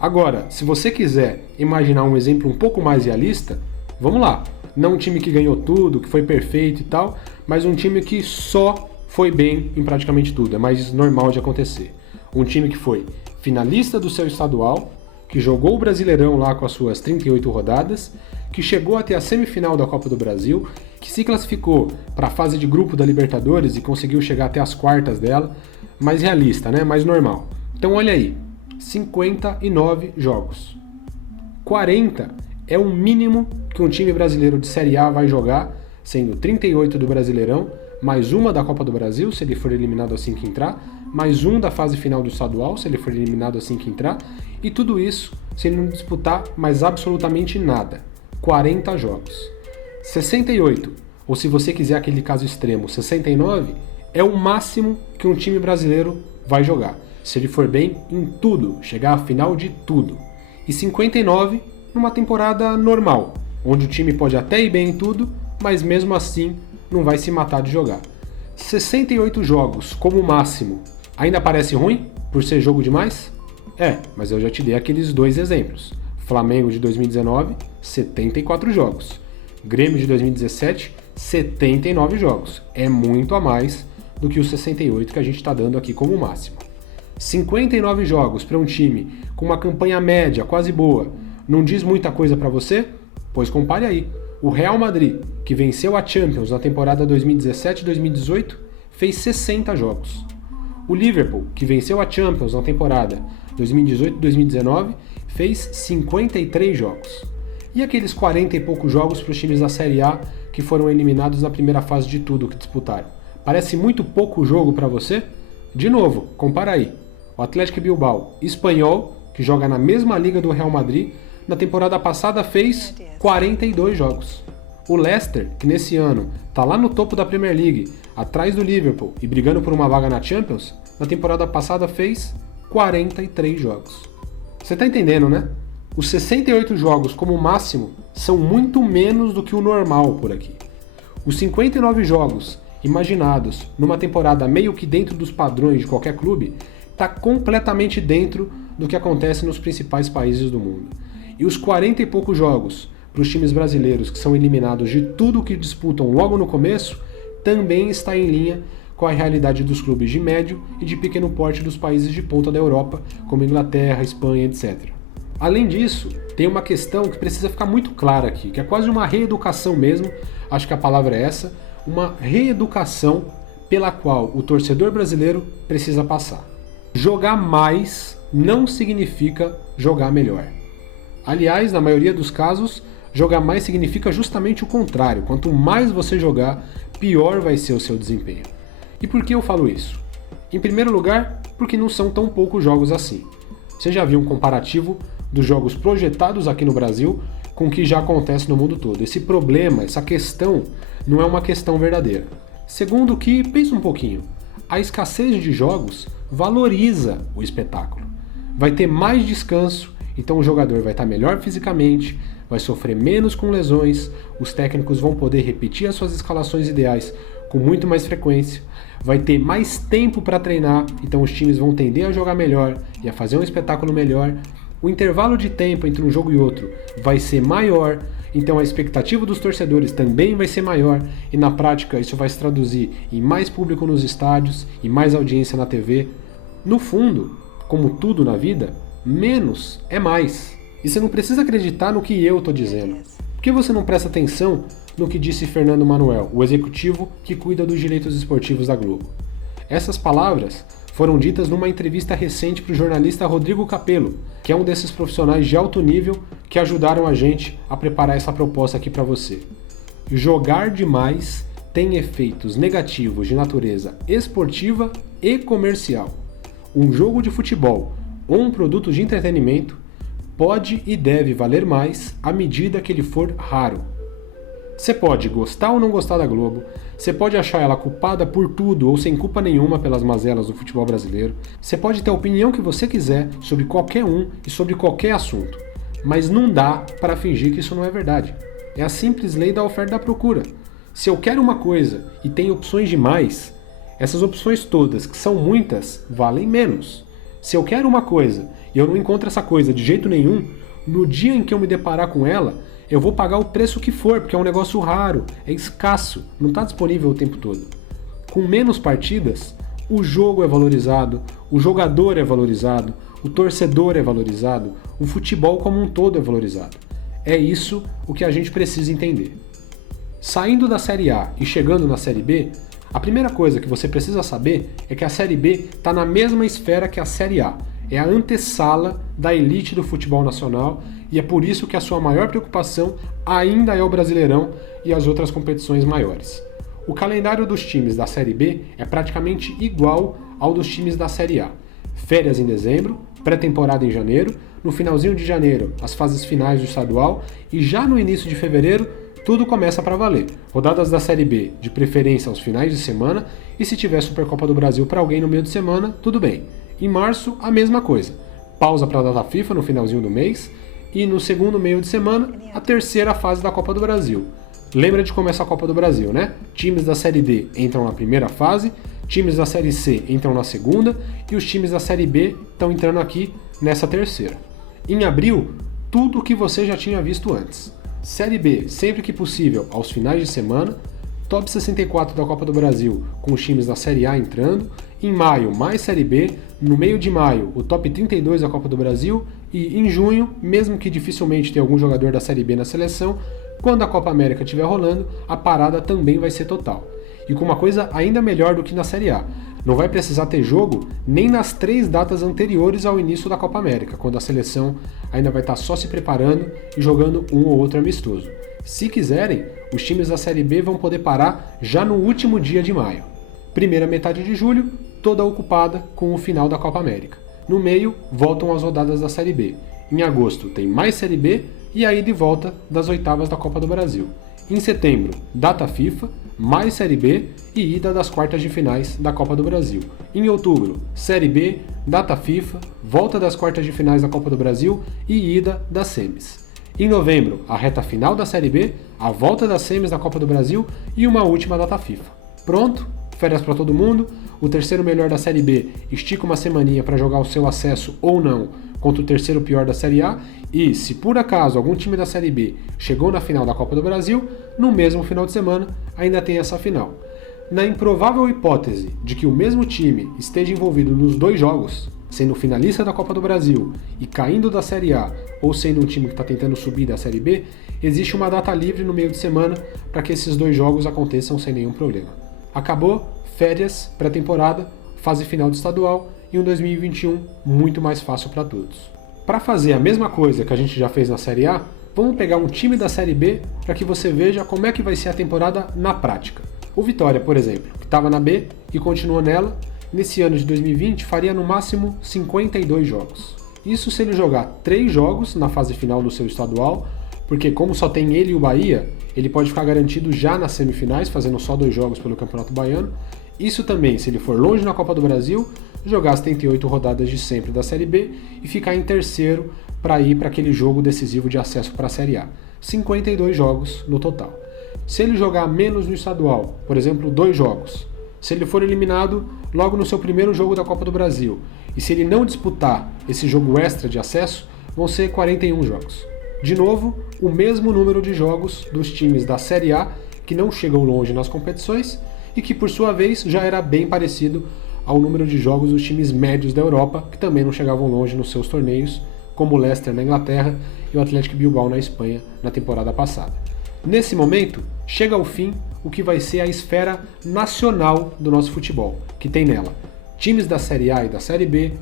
Agora, se você quiser imaginar um exemplo um pouco mais realista, vamos lá. Não um time que ganhou tudo, que foi perfeito e tal, mas um time que só foi bem em praticamente tudo, é mais normal de acontecer. Um time que foi finalista do seu estadual, que jogou o Brasileirão lá com as suas 38 rodadas, que chegou até a semifinal da Copa do Brasil, que se classificou para a fase de grupo da Libertadores e conseguiu chegar até as quartas dela, mais realista, né? Mais normal. Então olha aí, 59 jogos. 40 é o mínimo que um time brasileiro de Série A vai jogar, sendo 38 do Brasileirão, mais uma da Copa do Brasil, se ele for eliminado assim que entrar, mais um da fase final do estadual, se ele for eliminado assim que entrar, e tudo isso sem não disputar mais absolutamente nada. 40 jogos. 68, ou se você quiser aquele caso extremo, 69, é o máximo que um time brasileiro vai jogar. Se ele for bem em tudo, chegar à final de tudo. E 59 numa temporada normal, onde o time pode até ir bem em tudo, mas mesmo assim não vai se matar de jogar. 68 jogos como máximo, ainda parece ruim por ser jogo demais? É, mas eu já te dei aqueles 2 exemplos. Flamengo de 2019, 74 jogos. Grêmio de 2017, 79 jogos. É muito a mais do que os 68 que a gente está dando aqui como máximo. 59 jogos para um time com uma campanha média quase boa, não diz muita coisa para você? Pois compare aí. O Real Madrid, que venceu a Champions na temporada 2017-2018, fez 60 jogos. O Liverpool, que venceu a Champions na temporada 2018-2019, fez 53 jogos. E aqueles 40 e poucos jogos para os times da Série A que foram eliminados na primeira fase de tudo que disputaram? Parece muito pouco jogo para você? De novo, compara aí. O Atlético Bilbao, espanhol, que joga na mesma liga do Real Madrid, na temporada passada fez 42 jogos. O Leicester, que nesse ano está lá no topo da Premier League, atrás do Liverpool e brigando por uma vaga na Champions, na temporada passada fez 43 jogos. Você está entendendo, né? Os 68 jogos como máximo são muito menos do que o normal por aqui. Os 59 jogos imaginados numa temporada meio que dentro dos padrões de qualquer clube está completamente dentro do que acontece nos principais países do mundo. E os 40 e poucos jogos para os times brasileiros que são eliminados de tudo que disputam logo no começo também está em linha com a realidade dos clubes de médio e de pequeno porte dos países de ponta da Europa, como Inglaterra, Espanha, etc. Além disso, tem uma questão que precisa ficar muito clara aqui, que é quase uma reeducação mesmo, acho que a palavra é essa, uma reeducação pela qual o torcedor brasileiro precisa passar. Jogar mais não significa jogar melhor. Aliás, na maioria dos casos, jogar mais significa justamente o contrário. Quanto mais você jogar, pior vai ser o seu desempenho. E por que eu falo isso? Em primeiro lugar, porque não são tão poucos jogos assim. Você já viu um comparativo dos jogos projetados aqui no Brasil com o que já acontece no mundo todo. Esse problema, essa questão, não é uma questão verdadeira. Segundo que, pensa um pouquinho, a escassez de jogos valoriza o espetáculo. Vai ter mais descanso, então o jogador vai estar melhor fisicamente, vai sofrer menos com lesões, os técnicos vão poder repetir as suas escalações ideais com muito mais frequência, vai ter mais tempo para treinar, então os times vão tender a jogar melhor e a fazer um espetáculo melhor. O intervalo de tempo entre um jogo e outro vai ser maior, então a expectativa dos torcedores também vai ser maior e na prática isso vai se traduzir em mais público nos estádios e mais audiência na TV. No fundo, como tudo na vida, menos é mais. E você não precisa acreditar no que eu estou dizendo. Por que você não presta atenção no que disse Fernando Manuel, o executivo que cuida dos direitos esportivos da Globo? Essas palavras foram ditas numa entrevista recente para o jornalista Rodrigo Capello, que é um desses profissionais de alto nível que ajudaram a gente a preparar essa proposta aqui para você. Jogar demais tem efeitos negativos de natureza esportiva e comercial. Um jogo de futebol ou um produto de entretenimento pode e deve valer mais à medida que ele for raro. Você pode gostar ou não gostar da Globo, você pode achar ela culpada por tudo ou sem culpa nenhuma pelas mazelas do futebol brasileiro, você pode ter a opinião que você quiser sobre qualquer um e sobre qualquer assunto, mas não dá para fingir que isso não é verdade. É a simples lei da oferta e da procura. Se eu quero uma coisa e tem opções demais, essas opções todas, que são muitas, valem menos. Se eu quero uma coisa e eu não encontro essa coisa de jeito nenhum, no dia em que eu me deparar com ela, eu vou pagar o preço que for, porque é um negócio raro, é escasso, não está disponível o tempo todo. Com menos partidas, o jogo é valorizado, o jogador é valorizado, o torcedor é valorizado, o futebol como um todo é valorizado. É isso o que a gente precisa entender. Saindo da Série A e chegando na Série B, a primeira coisa que você precisa saber é que a Série B está na mesma esfera que a Série A. É a antessala da elite do futebol nacional e é por isso que a sua maior preocupação ainda é o Brasileirão e as outras competições maiores. O calendário dos times da Série B é praticamente igual ao dos times da Série A. Férias em dezembro, pré-temporada em janeiro, no finalzinho de janeiro as fases finais do estadual e já no início de fevereiro tudo começa para valer. Rodadas da Série B, de preferência aos finais de semana, e se tiver Supercopa do Brasil para alguém no meio de semana, tudo bem. Em março, a mesma coisa. Pausa para a data FIFA no finalzinho do mês, e no segundo meio de semana, a terceira fase da Copa do Brasil. Lembra de como é essa Copa do Brasil, né? Times da Série D entram na primeira fase, times da Série C entram na segunda, e os times da Série B estão entrando aqui nessa terceira. Em abril, tudo o que você já tinha visto antes. Série B, sempre que possível, aos finais de semana, top 64 da Copa do Brasil, com os times da Série A entrando, em maio, mais Série B, no meio de maio, o top 32 da Copa do Brasil, e em junho, mesmo que dificilmente tenha algum jogador da Série B na seleção, quando a Copa América estiver rolando, a parada também vai ser total. E com uma coisa ainda melhor do que na Série A. Não vai precisar ter jogo nem nas 3 datas anteriores ao início da Copa América, quando a seleção ainda vai estar só se preparando e jogando um ou outro amistoso. Se quiserem, os times da Série B vão poder parar já no último dia de maio. Primeira metade de julho, toda ocupada com o final da Copa América. No meio, voltam as rodadas da Série B. Em agosto tem mais Série B e a ida e volta das oitavas da Copa do Brasil. Em setembro, data FIFA, mais Série B e ida das quartas de finais da Copa do Brasil. Em outubro, Série B, data FIFA, volta das quartas de finais da Copa do Brasil e ida das semis. Em novembro, a reta final da Série B, a volta das semis da Copa do Brasil e uma última data FIFA. Pronto? Férias para todo mundo, o terceiro melhor da Série B estica uma semaninha para jogar o seu acesso ou não contra o terceiro pior da Série A e, se por acaso algum time da Série B chegou na final da Copa do Brasil, no mesmo final de semana ainda tem essa final. Na improvável hipótese de que o mesmo time esteja envolvido nos 2 jogos, sendo finalista da Copa do Brasil e caindo da Série A ou sendo um time que está tentando subir da Série B, existe uma data livre no meio de semana para que esses 2 jogos aconteçam sem nenhum problema. Acabou, férias, pré-temporada, fase final do estadual e um 2021 muito mais fácil para todos. Para fazer a mesma coisa que a gente já fez na Série A, vamos pegar um time da Série B para que você veja como é que vai ser a temporada na prática. O Vitória, por exemplo, que estava na B e continuou nela, nesse ano de 2020 faria no máximo 52 jogos. Isso se ele jogar 3 jogos na fase final do seu estadual, porque como só tem ele e o Bahia, ele pode ficar garantido já nas semifinais, fazendo só 2 jogos pelo Campeonato Baiano. Isso também, se ele for longe na Copa do Brasil, jogar as 38 rodadas de sempre da Série B e ficar em terceiro para ir para aquele jogo decisivo de acesso para a Série A. 52 jogos no total. Se ele jogar menos no estadual, por exemplo, 2 jogos, se ele for eliminado logo no seu primeiro jogo da Copa do Brasil, e se ele não disputar esse jogo extra de acesso, vão ser 41 jogos. De novo, o mesmo número de jogos dos times da Série A que não chegam longe nas competições e que, por sua vez, já era bem parecido ao número de jogos dos times médios da Europa, que também não chegavam longe nos seus torneios, como o Leicester na Inglaterra e o Athletic Bilbao na Espanha na temporada passada. Nesse momento, chega ao fim o que vai ser a esfera nacional do nosso futebol, que tem nela times da Série A e da Série B,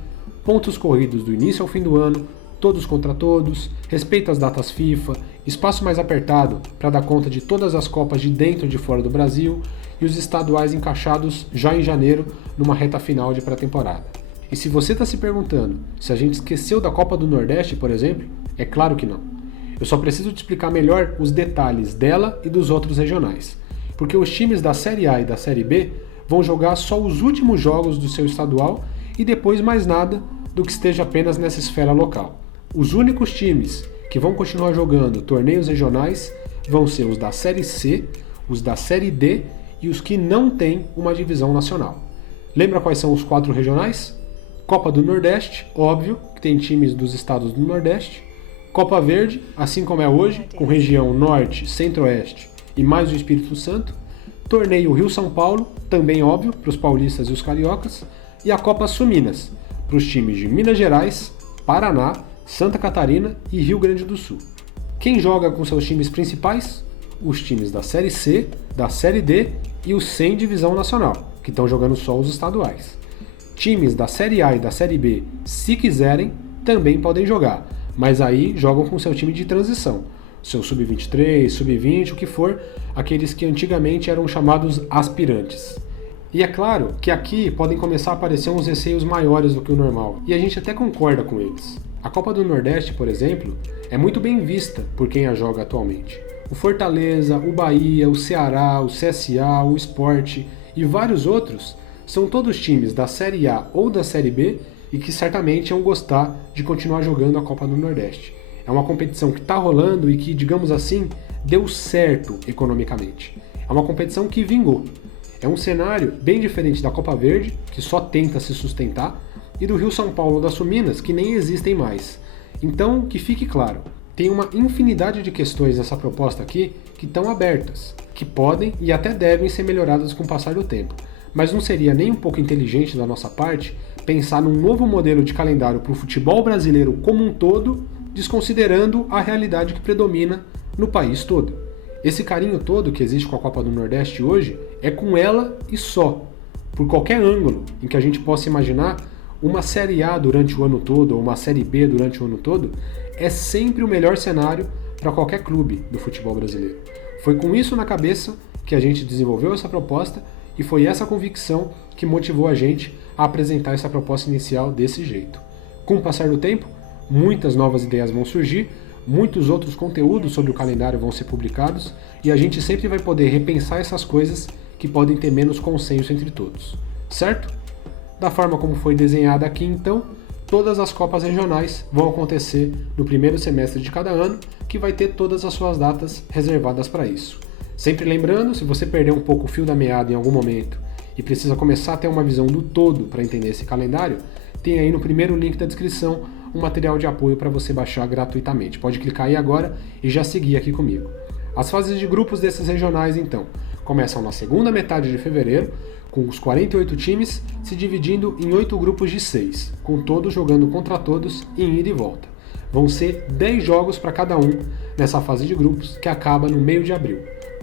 pontos corridos do início ao fim do ano, todos contra todos, respeito às datas FIFA, espaço mais apertado para dar conta de todas as Copas de dentro e de fora do Brasil e os estaduais encaixados já em janeiro numa reta final de pré-temporada. E se você está se perguntando se a gente esqueceu da Copa do Nordeste, por exemplo, é claro que não. Eu só preciso te explicar melhor os detalhes dela e dos outros regionais, porque os times da Série A e da Série B vão jogar só os últimos jogos do seu estadual e depois mais nada do que esteja apenas nessa esfera local. Os únicos times que vão continuar jogando torneios regionais vão ser os da Série C, os da Série D e os que não têm uma divisão nacional. Lembra quais são os 4 regionais? Copa do Nordeste, óbvio, que tem times dos estados do Nordeste. Copa Verde, assim como é hoje, com região Norte, Centro-Oeste e mais o Espírito Santo. Torneio Rio-São Paulo, também óbvio, para os paulistas e os cariocas. E a Copa Sul-Minas, para os times de Minas Gerais, Paraná, Santa Catarina e Rio Grande do Sul. Quem joga com seus times principais? Os times da Série C, da Série D e os sem divisão nacional, que estão jogando só os estaduais. Times da Série A e da Série B, se quiserem, também podem jogar, mas aí jogam com seu time de transição, seu sub-23, sub-20, o que for, aqueles que antigamente eram chamados aspirantes. E é claro que aqui podem começar a aparecer uns receios maiores do que o normal, e a gente até concorda com eles. A Copa do Nordeste, por exemplo, é muito bem vista por quem a joga atualmente. O Fortaleza, o Bahia, o Ceará, o CSA, o Sport e vários outros são todos times da Série A ou da Série B e que certamente iam gostar de continuar jogando a Copa do Nordeste. É uma competição que está rolando e que, digamos assim, deu certo economicamente. É uma competição que vingou. É um cenário bem diferente da Copa Verde, que só tenta se sustentar, e do Rio-São Paulo das Sul-Minas, que nem existem mais. Então, que fique claro, tem uma infinidade de questões nessa proposta aqui que estão abertas, que podem e até devem ser melhoradas com o passar do tempo. Mas não seria nem um pouco inteligente da nossa parte pensar num novo modelo de calendário para o futebol brasileiro como um todo, desconsiderando a realidade que predomina no país todo. Esse carinho todo que existe com a Copa do Nordeste hoje é com ela e só. por qualquer ângulo em que a gente possa imaginar, uma Série A durante o ano todo ou uma Série B durante o ano todo é sempre o melhor cenário para qualquer clube do futebol brasileiro. Foi com isso na cabeça que a gente desenvolveu essa proposta e foi essa convicção que motivou a gente a apresentar essa proposta inicial desse jeito. Com o passar do tempo, muitas novas ideias vão surgir, muitos outros conteúdos sobre o calendário vão ser publicados e a gente sempre vai poder repensar essas coisas que podem ter menos consenso entre todos, certo? Da forma como foi desenhada aqui então, todas as Copas regionais vão acontecer no primeiro semestre de cada ano, que vai ter todas as suas datas reservadas para isso. Sempre lembrando, se você perder um pouco o fio da meada em algum momento e precisa começar a ter uma visão do todo para entender esse calendário, tem aí no primeiro link da descrição um material de apoio para você baixar gratuitamente. Pode clicar aí agora e já seguir aqui comigo. As fases de grupos desses regionais, então, começam na segunda metade de fevereiro, com os 48 times se dividindo em 8 grupos de 6, com todos jogando contra todos em ida e volta. Vão ser 10 jogos para cada um nessa fase de grupos, que acaba no meio de abril.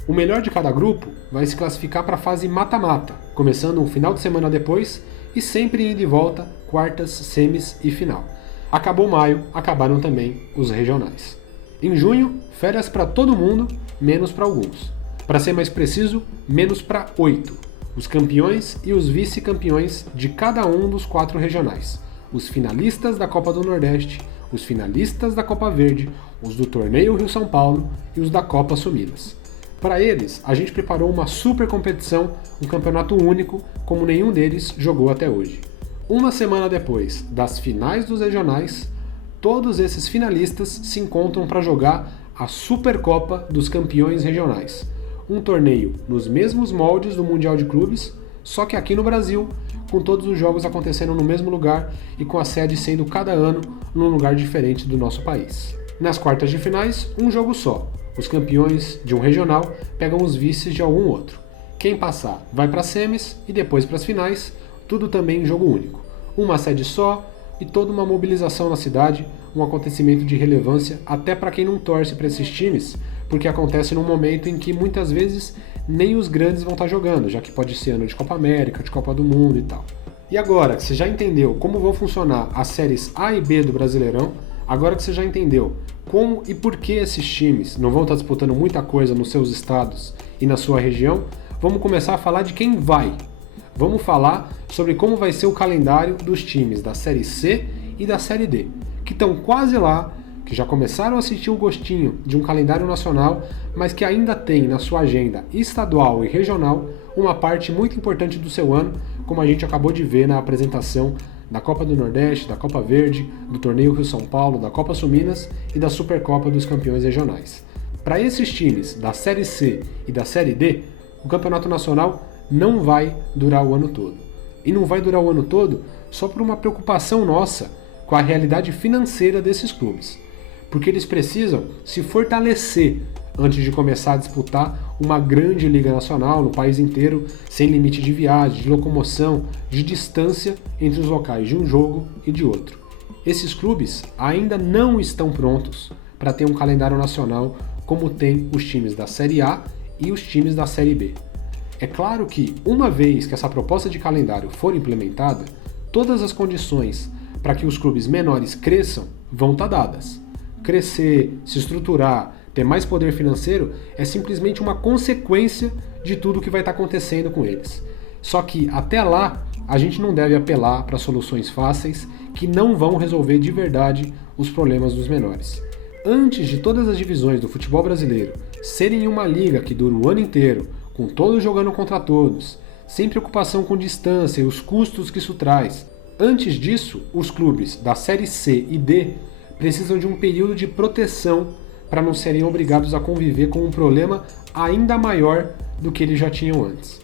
O melhor de cada grupo vai se classificar para a fase mata-mata, começando um final de semana depois e sempre em ida e volta, quartas, semis e final. Acabou maio, acabaram também os regionais. Em junho, férias para todo mundo, menos para alguns. Para ser mais preciso, menos para 8. Os campeões e os vice-campeões de cada um dos 4 regionais. Os finalistas da Copa do Nordeste, os finalistas da Copa Verde, os do Torneio Rio-São Paulo e os da Copa Suminas. Para eles, a gente preparou uma super competição, um campeonato único, como nenhum deles jogou até hoje. Uma semana depois das finais dos regionais, todos esses finalistas se encontram para jogar a Supercopa dos Campeões Regionais. Um torneio nos mesmos moldes do Mundial de Clubes, só que aqui no Brasil, com todos os jogos acontecendo no mesmo lugar e com a sede sendo cada ano num lugar diferente do nosso país. Nas quartas de finais, um jogo só. Os campeões de um regional pegam os vices de algum outro. Quem passar vai para as semis e depois para as finais, tudo também em jogo único. Uma sede só e toda uma mobilização na cidade, um acontecimento de relevância até para quem não torce para esses times, porque acontece num momento em que muitas vezes nem os grandes vão estar jogando, já que pode ser ano de Copa América, de Copa do Mundo e tal. E agora que você já entendeu como vão funcionar as séries A e B do Brasileirão, agora que você já entendeu como e por que esses times não vão estar disputando muita coisa nos seus estados e na sua região, vamos começar a falar de quem vai. Vamos falar sobre como vai ser o calendário dos times da Série C e da Série D, que estão quase lá, que já começaram a sentir o gostinho de um calendário nacional, mas que ainda tem na sua agenda estadual e regional uma parte muito importante do seu ano, como a gente acabou de ver na apresentação da Copa do Nordeste, da Copa Verde, do Torneio Rio-São Paulo, da Copa Suminas e da Supercopa dos Campeões Regionais. Para esses times da Série C e da Série D, o Campeonato Nacional não vai durar o ano todo. E não vai durar o ano todo só por uma preocupação nossa com a realidade financeira desses clubes. Porque eles precisam se fortalecer antes de começar a disputar uma grande liga nacional no país inteiro, sem limite de viagem, de locomoção, de distância entre os locais de um jogo e de outro. Esses clubes ainda não estão prontos para ter um calendário nacional como tem os times da Série A e os times da Série B. É claro que, uma vez que essa proposta de calendário for implementada, todas as condições para que os clubes menores cresçam vão estar dadas. Crescer, se estruturar, ter mais poder financeiro é simplesmente uma consequência de tudo que vai estar acontecendo com eles. Só que, até lá, a gente não deve apelar para soluções fáceis que não vão resolver de verdade os problemas dos menores. Antes de todas as divisões do futebol brasileiro serem uma liga que dura o ano inteiro, com todos jogando contra todos, sem preocupação com distância e os custos que isso traz, antes disso, os clubes da Série C e D precisam de um período de proteção para não serem obrigados a conviver com um problema ainda maior do que eles já tinham antes.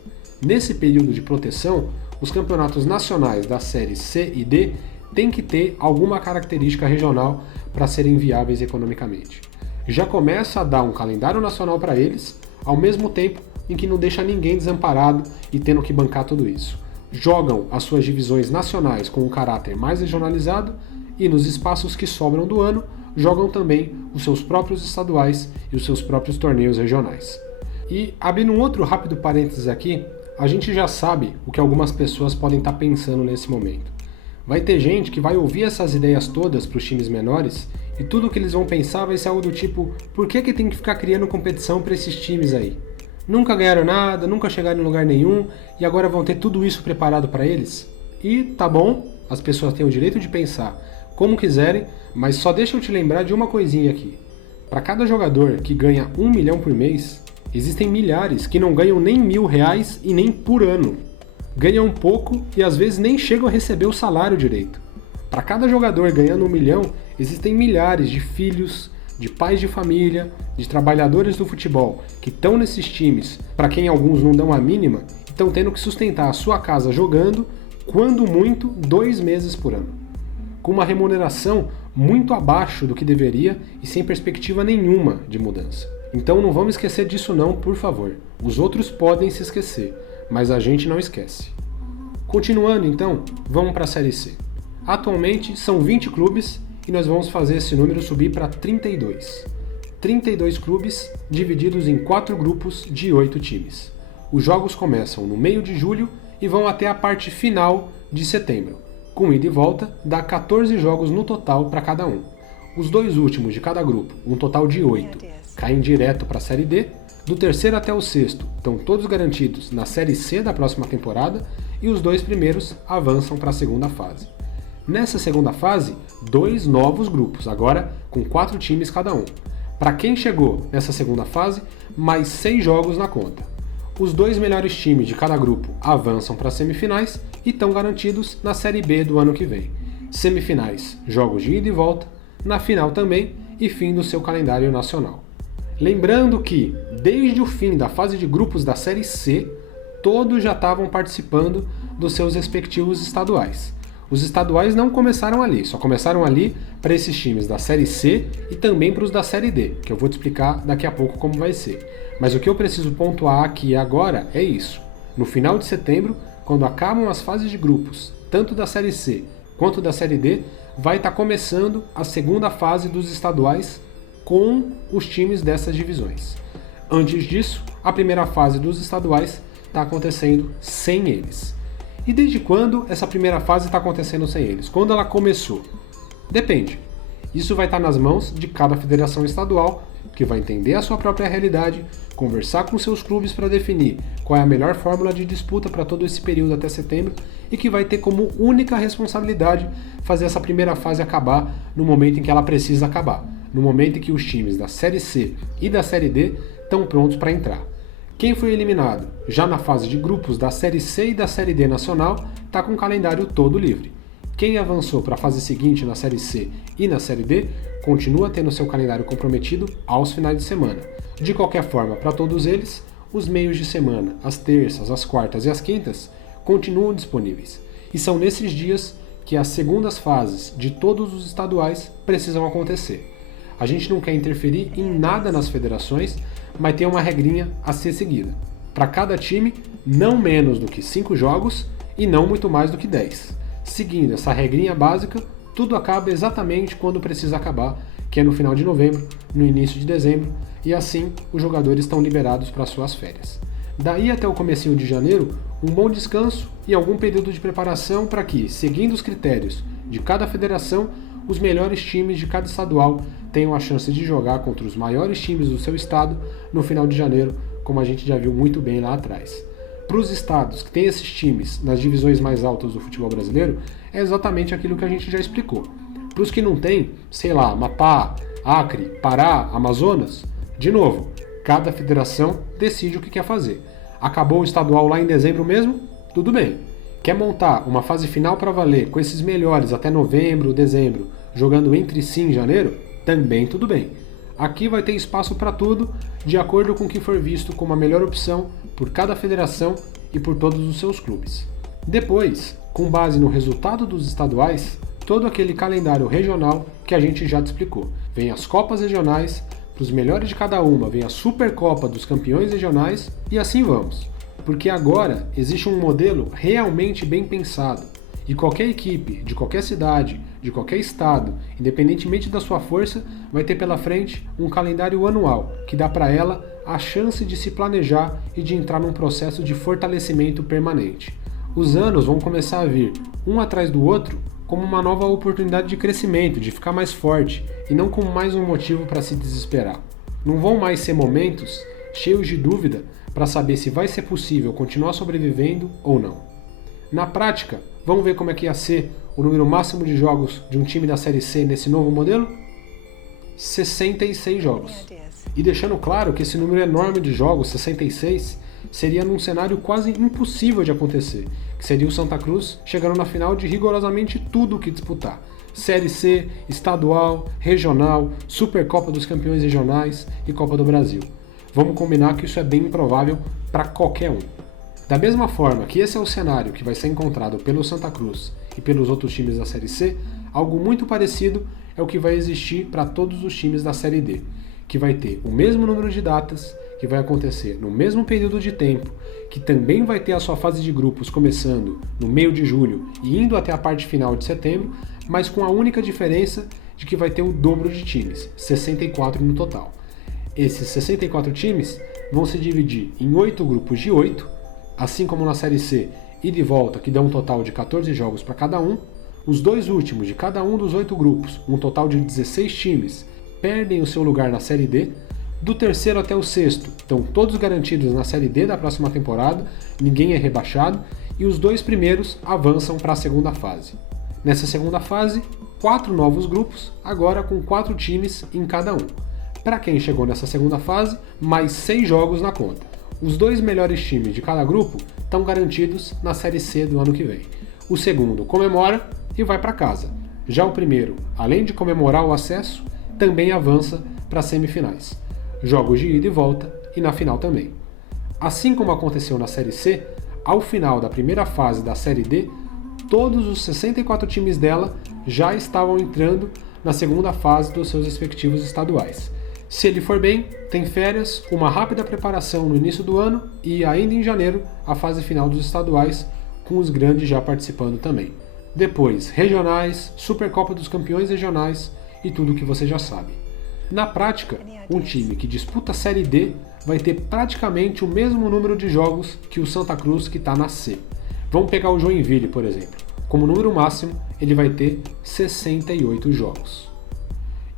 Nesse período de proteção, os campeonatos nacionais da Série C e D têm que ter alguma característica regional para serem viáveis economicamente. Já começa a dar um calendário nacional para eles, ao mesmo tempo em que não deixa ninguém desamparado e tendo que bancar tudo isso. Jogam as suas divisões nacionais com um caráter mais regionalizado e nos espaços que sobram do ano, jogam também os seus próprios estaduais e os seus próprios torneios regionais. E, abrindo um outro rápido parênteses aqui, A gente já sabe o que algumas pessoas podem estar pensando nesse momento. Vai ter gente que vai ouvir essas ideias todas para os times menores e tudo o que eles vão pensar vai ser algo do tipo: por que tem que ficar criando competição para esses times aí? Nunca ganharam nada, nunca chegaram em lugar nenhum e agora vão ter tudo isso preparado para eles? E tá bom, as pessoas têm o direito de pensar como quiserem, mas só deixa eu te lembrar de uma coisinha aqui. Para cada jogador que ganha 1 milhão por mês, existem milhares que não ganham nem R$ 1.000 e nem por ano. Ganham pouco e às vezes nem chegam a receber o salário direito. Para cada jogador ganhando 1 milhão, existem milhares de filhos, de pais de família, de trabalhadores do futebol que estão nesses times, para quem alguns não dão a mínima, e estão tendo que sustentar a sua casa jogando, quando muito, 2 meses por ano. Com uma remuneração muito abaixo do que deveria e sem perspectiva nenhuma de mudança. Então não vamos esquecer disso não, por favor. Os outros podem se esquecer, mas a gente não esquece. Continuando então, vamos para a Série C. Atualmente são 20 clubes e nós vamos fazer esse número subir para 32. 32 clubes divididos em 4 grupos de 8 times. Os jogos começam no meio de julho e vão até a parte final de setembro. Com ida e volta, dá 14 jogos no total para cada um. Os 2 últimos de cada grupo, um total de 8, caem direto para a Série D. Do terceiro até o sexto estão todos garantidos na Série C da próxima temporada e os 2 primeiros avançam para a segunda fase. Nessa segunda fase, 2 novos grupos, agora com 4 times cada um. Para quem chegou nessa segunda fase, mais 6 jogos na conta. Os 2 melhores times de cada grupo avançam para as semifinais e estão garantidos na Série B do ano que vem. Semifinais, jogos de ida e volta, na final também e fim do seu calendário nacional. Lembrando que, desde o fim da fase de grupos da Série C, todos já estavam participando dos seus respectivos estaduais. Os estaduais não começaram ali, só começaram ali para esses times da Série C e também para os da Série D, que eu vou te explicar daqui a pouco como vai ser. Mas o que eu preciso pontuar aqui agora é isso. No final de setembro, quando acabam as fases de grupos, tanto da Série C quanto da Série D, vai estar começando a segunda fase dos estaduais com os times dessas divisões. Antes disso, a primeira fase dos estaduais está acontecendo sem eles. E desde quando essa primeira fase está acontecendo sem eles? Quando ela começou? Depende. Isso vai estar nas mãos de cada federação estadual, que vai entender a sua própria realidade, conversar com seus clubes para definir qual é a melhor fórmula de disputa para todo esse período até setembro e que vai ter como única responsabilidade fazer essa primeira fase acabar no momento em que ela precisa acabar, no momento em que os times da Série C e da Série D estão prontos para entrar. Quem foi eliminado já na fase de grupos da Série C e da Série D nacional está com o calendário todo livre. Quem avançou para a fase seguinte na Série C e na Série D continua tendo seu calendário comprometido aos finais de semana. De qualquer forma, para todos eles, os meios de semana, as terças, as quartas e as quintas, continuam disponíveis. E são nesses dias que as segundas fases de todos os estaduais precisam acontecer. A gente não quer interferir em nada nas federações, mas tem uma regrinha a ser seguida. Para cada time, não menos do que 5 jogos e não muito mais do que 10. Seguindo essa regrinha básica, tudo acaba exatamente quando precisa acabar, que é no final de novembro, no início de dezembro, e assim os jogadores estão liberados para suas férias. Daí até o comecinho de janeiro, um bom descanso e algum período de preparação para que, seguindo os critérios de cada federação, os melhores times de cada estadual tenham a chance de jogar contra os maiores times do seu estado no final de janeiro, como a gente já viu muito bem lá atrás. Para os estados que têm esses times nas divisões mais altas do futebol brasileiro, é exatamente aquilo que a gente já explicou. Para os que não têm, sei lá, Amapá, Acre, Pará, Amazonas, de novo, cada federação decide o que quer fazer. Acabou o estadual lá em dezembro mesmo? Tudo bem. Quer montar uma fase final para valer com esses melhores até novembro, dezembro, jogando entre si em janeiro? Também tudo bem. Aqui vai ter espaço para tudo, de acordo com o que for visto como a melhor opção por cada federação e por todos os seus clubes. Depois, com base no resultado dos estaduais, todo aquele calendário regional que a gente já te explicou. Vem as Copas regionais, para os melhores de cada uma vem a Supercopa dos Campeões regionais e assim vamos. Porque agora existe um modelo realmente bem pensado e qualquer equipe, de qualquer cidade, de qualquer estado, independentemente da sua força, vai ter pela frente um calendário anual que dá para ela a chance de se planejar e de entrar num processo de fortalecimento permanente. Os anos vão começar a vir, um atrás do outro, como uma nova oportunidade de crescimento, de ficar mais forte, e não como mais um motivo para se desesperar. Não vão mais ser momentos cheios de dúvida para saber se vai ser possível continuar sobrevivendo ou não. Na prática, vamos ver como é que ia ser o número máximo de jogos de um time da Série C nesse novo modelo? 66 jogos. E deixando claro que esse número enorme de jogos, 66, seria num cenário quase impossível de acontecer, que seria o Santa Cruz chegando na final de rigorosamente tudo o que disputar. Série C, estadual, regional, Supercopa dos Campeões regionais e Copa do Brasil. Vamos combinar que isso é bem improvável para qualquer um. Da mesma forma que esse é o cenário que vai ser encontrado pelo Santa Cruz e pelos outros times da Série C, algo muito parecido é o que vai existir para todos os times da Série D, que vai ter o mesmo número de datas, que vai acontecer no mesmo período de tempo, que também vai ter a sua fase de grupos começando no meio de julho e indo até a parte final de setembro, mas com a única diferença de que vai ter o dobro de times, 64 no total. Esses 64 times vão se dividir em 8 grupos de 8, assim como na Série C, ida e volta, que dá um total de 14 jogos para cada um. Os dois últimos de cada um dos 8 grupos, um total de 16 times, perdem o seu lugar na Série D. Do terceiro até o sexto estão todos garantidos na Série D da próxima temporada, ninguém é rebaixado, e os dois primeiros avançam para a segunda fase. Nessa segunda fase, 4 novos grupos, agora com 4 times em cada um. Para quem chegou nessa segunda fase, mais 6 jogos na conta. Os 2 melhores times de cada grupo estão garantidos na Série C do ano que vem. O segundo comemora e vai para casa. Já o primeiro, além de comemorar o acesso, também avança para as semifinais. Jogos de ida e volta e na final também. Assim como aconteceu na Série C, ao final da primeira fase da Série D, todos os 64 times dela já estavam entrando na segunda fase dos seus respectivos estaduais. Se ele for bem, tem férias, uma rápida preparação no início do ano e ainda em janeiro a fase final dos estaduais, com os grandes já participando também. Depois, regionais, Supercopa dos Campeões regionais e tudo o que você já sabe. Na prática, um time que disputa a Série D vai ter praticamente o mesmo número de jogos que o Santa Cruz que está na C. Vamos pegar o Joinville, por exemplo. Como número máximo, ele vai ter 68 jogos.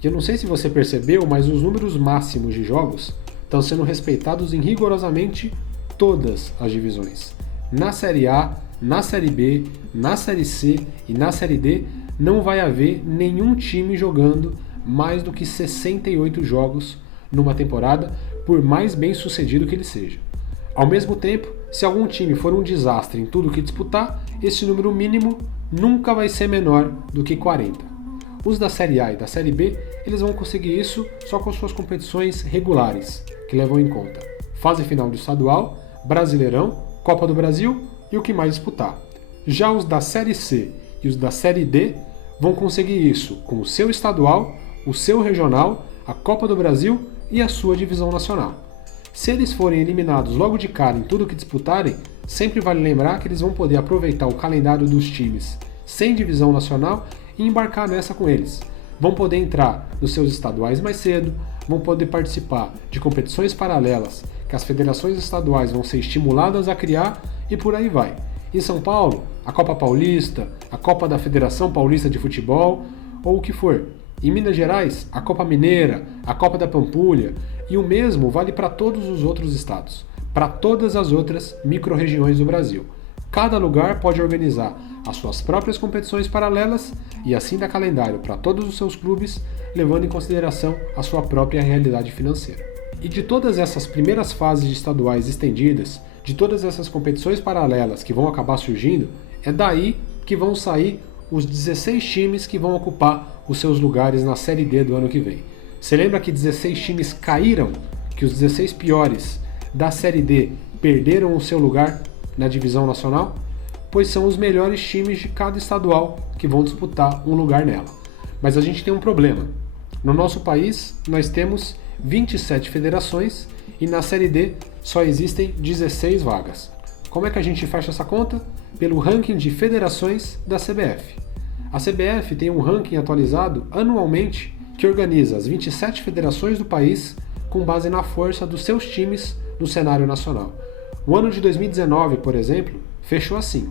E eu não sei se você percebeu, mas os números máximos de jogos estão sendo respeitados em rigorosamente todas as divisões. Na Série A, na Série B, na Série C e na Série D, não vai haver nenhum time jogando mais do que 68 jogos numa temporada, por mais bem sucedido que ele seja. Ao mesmo tempo, se algum time for um desastre em tudo que disputar, esse número mínimo nunca vai ser menor do que 40. Os da Série A e da Série B, eles vão conseguir isso só com suas competições regulares, que levam em conta fase final do estadual, Brasileirão, Copa do Brasil e o que mais disputar. Já os da Série C e os da Série D vão conseguir isso com o seu estadual, o seu regional, a Copa do Brasil e a sua divisão nacional. Se eles forem eliminados logo de cara em tudo que disputarem, sempre vale lembrar que eles vão poder aproveitar o calendário dos times sem divisão nacional e embarcar nessa com eles. Vão poder entrar nos seus estaduais mais cedo, vão poder participar de competições paralelas que as federações estaduais vão ser estimuladas a criar e por aí vai. Em São Paulo, a Copa Paulista, a Copa da Federação Paulista de Futebol ou o que for. Em Minas Gerais, a Copa Mineira, a Copa da Pampulha, e o mesmo vale para todos os outros estados, para todas as outras micro-regiões do Brasil. Cada lugar pode organizar as suas próprias competições paralelas e assim dar calendário para todos os seus clubes, levando em consideração a sua própria realidade financeira. E de todas essas primeiras fases de estaduais estendidas, de todas essas competições paralelas que vão acabar surgindo, é daí que vão sair os 16 times que vão ocupar os seus lugares na Série D do ano que vem. Você lembra que 16 times caíram? Que os 16 piores da Série D perderam o seu lugar na divisão nacional? Pois são os melhores times de cada estadual que vão disputar um lugar nela. Mas a gente tem um problema. No nosso país, nós temos 27 federações e na Série D só existem 16 vagas. Como é que a gente fecha essa conta? Pelo ranking de federações da CBF. A CBF tem um ranking atualizado anualmente que organiza as 27 federações do país com base na força dos seus times no cenário nacional. O ano de 2019, por exemplo, fechou assim.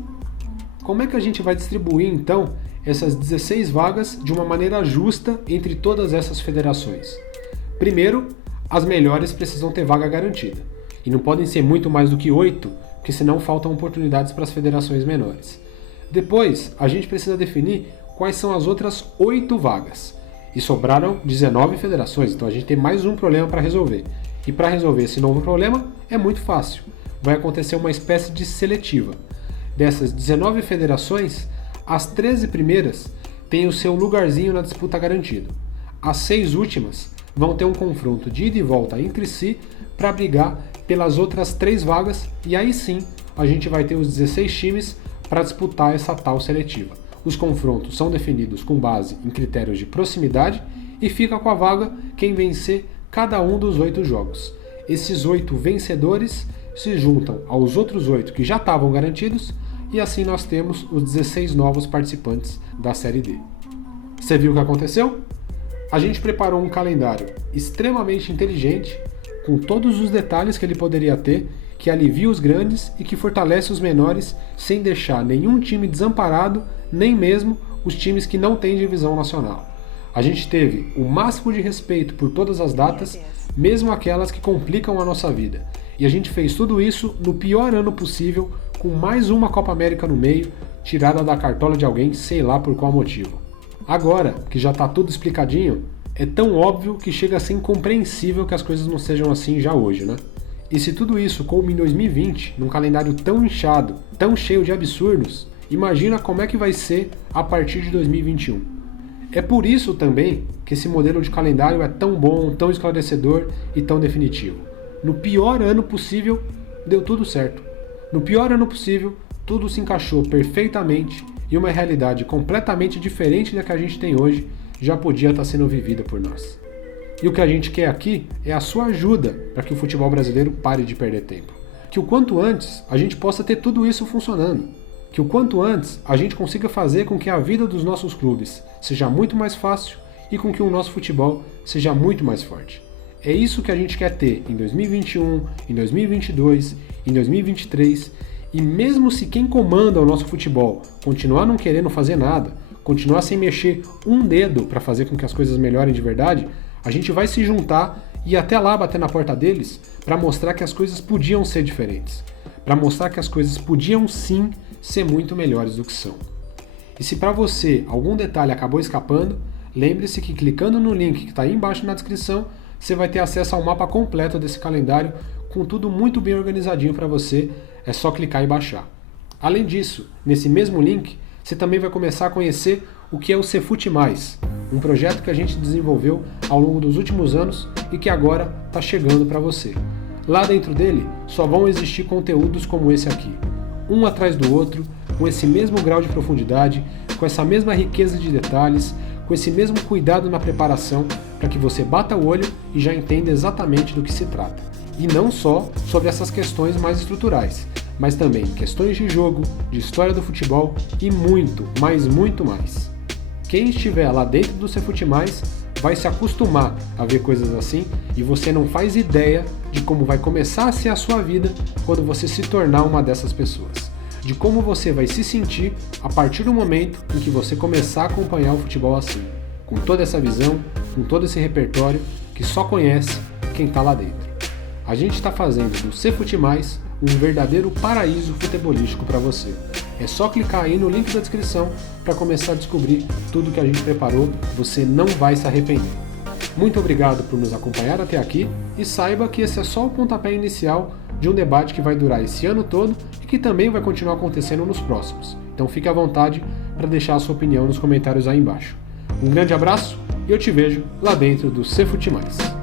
Como é que a gente vai distribuir, então, essas 16 vagas de uma maneira justa entre todas essas federações? Primeiro, as melhores precisam ter vaga garantida. E não podem ser muito mais do que 8, porque senão faltam oportunidades para as federações menores. Depois, a gente precisa definir quais são as outras 8 vagas. E sobraram 19 federações, então a gente tem mais um problema para resolver. E para resolver esse novo problema é muito fácil. Vai acontecer uma espécie de seletiva. Dessas 19 federações, as 13 primeiras têm o seu lugarzinho na disputa garantido. As 6 últimas vão ter um confronto de ida e volta entre si para brigar pelas outras 3 vagas, e aí sim a gente vai ter os 16 times para disputar essa tal seletiva. Os confrontos são definidos com base em critérios de proximidade e fica com a vaga quem vencer cada um dos 8 jogos. Esses 8 vencedores se juntam aos outros 8 que já estavam garantidos e assim nós temos os 16 novos participantes da Série D. Você viu o que aconteceu? A gente preparou um calendário extremamente inteligente, com todos os detalhes que ele poderia ter, que alivia os grandes e que fortalece os menores, sem deixar nenhum time desamparado, nem mesmo os times que não têm divisão nacional. A gente teve o máximo de respeito por todas as datas, mesmo aquelas que complicam a nossa vida. E a gente fez tudo isso no pior ano possível, com mais uma Copa América no meio, tirada da cartola de alguém, sei lá por qual motivo. Agora, que já está tudo explicadinho, é tão óbvio que chega a ser incompreensível que as coisas não sejam assim já hoje, né? E se tudo isso coube em 2020, num calendário tão inchado, tão cheio de absurdos, imagina como é que vai ser a partir de 2021. É por isso também que esse modelo de calendário é tão bom, tão esclarecedor e tão definitivo. No pior ano possível, deu tudo certo. No pior ano possível, tudo se encaixou perfeitamente e uma realidade completamente diferente da que a gente tem hoje já podia estar sendo vivida por nós. E o que a gente quer aqui é a sua ajuda para que o futebol brasileiro pare de perder tempo. Que o quanto antes a gente possa ter tudo isso funcionando. Que o quanto antes a gente consiga fazer com que a vida dos nossos clubes seja muito mais fácil e com que o nosso futebol seja muito mais forte. É isso que a gente quer ter em 2021, em 2022, em 2023, e mesmo se quem comanda o nosso futebol continuar não querendo fazer nada, continuar sem mexer um dedo para fazer com que as coisas melhorem de verdade, a gente vai se juntar e até lá bater na porta deles para mostrar que as coisas podiam ser diferentes, para mostrar que as coisas podiam sim ser muito melhores do que são. E se para você algum detalhe acabou escapando, lembre-se que clicando no link que está aí embaixo na descrição, você vai ter acesso ao mapa completo desse calendário, com tudo muito bem organizadinho para você, é só clicar e baixar. Além disso, nesse mesmo link, você também vai começar a conhecer o que é o Cefute Mais, um projeto que a gente desenvolveu ao longo dos últimos anos e que agora está chegando para você. Lá dentro dele só vão existir conteúdos como esse aqui, um atrás do outro, com esse mesmo grau de profundidade, com essa mesma riqueza de detalhes, com esse mesmo cuidado na preparação, para que você bata o olho e já entenda exatamente do que se trata. E não só sobre essas questões mais estruturais, mas também questões de jogo, de história do futebol e muito, mas muito mais. Quem estiver lá dentro do Cefute Mais vai se acostumar a ver coisas assim e você não faz ideia de como vai começar a ser a sua vida quando você se tornar uma dessas pessoas. De como você vai se sentir a partir do momento em que você começar a acompanhar o futebol assim, com toda essa visão, com todo esse repertório que só conhece quem está lá dentro. A gente está fazendo do Cefute Mais um verdadeiro paraíso futebolístico para você. É só clicar aí no link da descrição para começar a descobrir tudo que a gente preparou, você não vai se arrepender. Muito obrigado por nos acompanhar até aqui e saiba que esse é só o pontapé inicial de um debate que vai durar esse ano todo e que também vai continuar acontecendo nos próximos. Então fique à vontade para deixar a sua opinião nos comentários aí embaixo. Um grande abraço e eu te vejo lá dentro do Cefute Mais.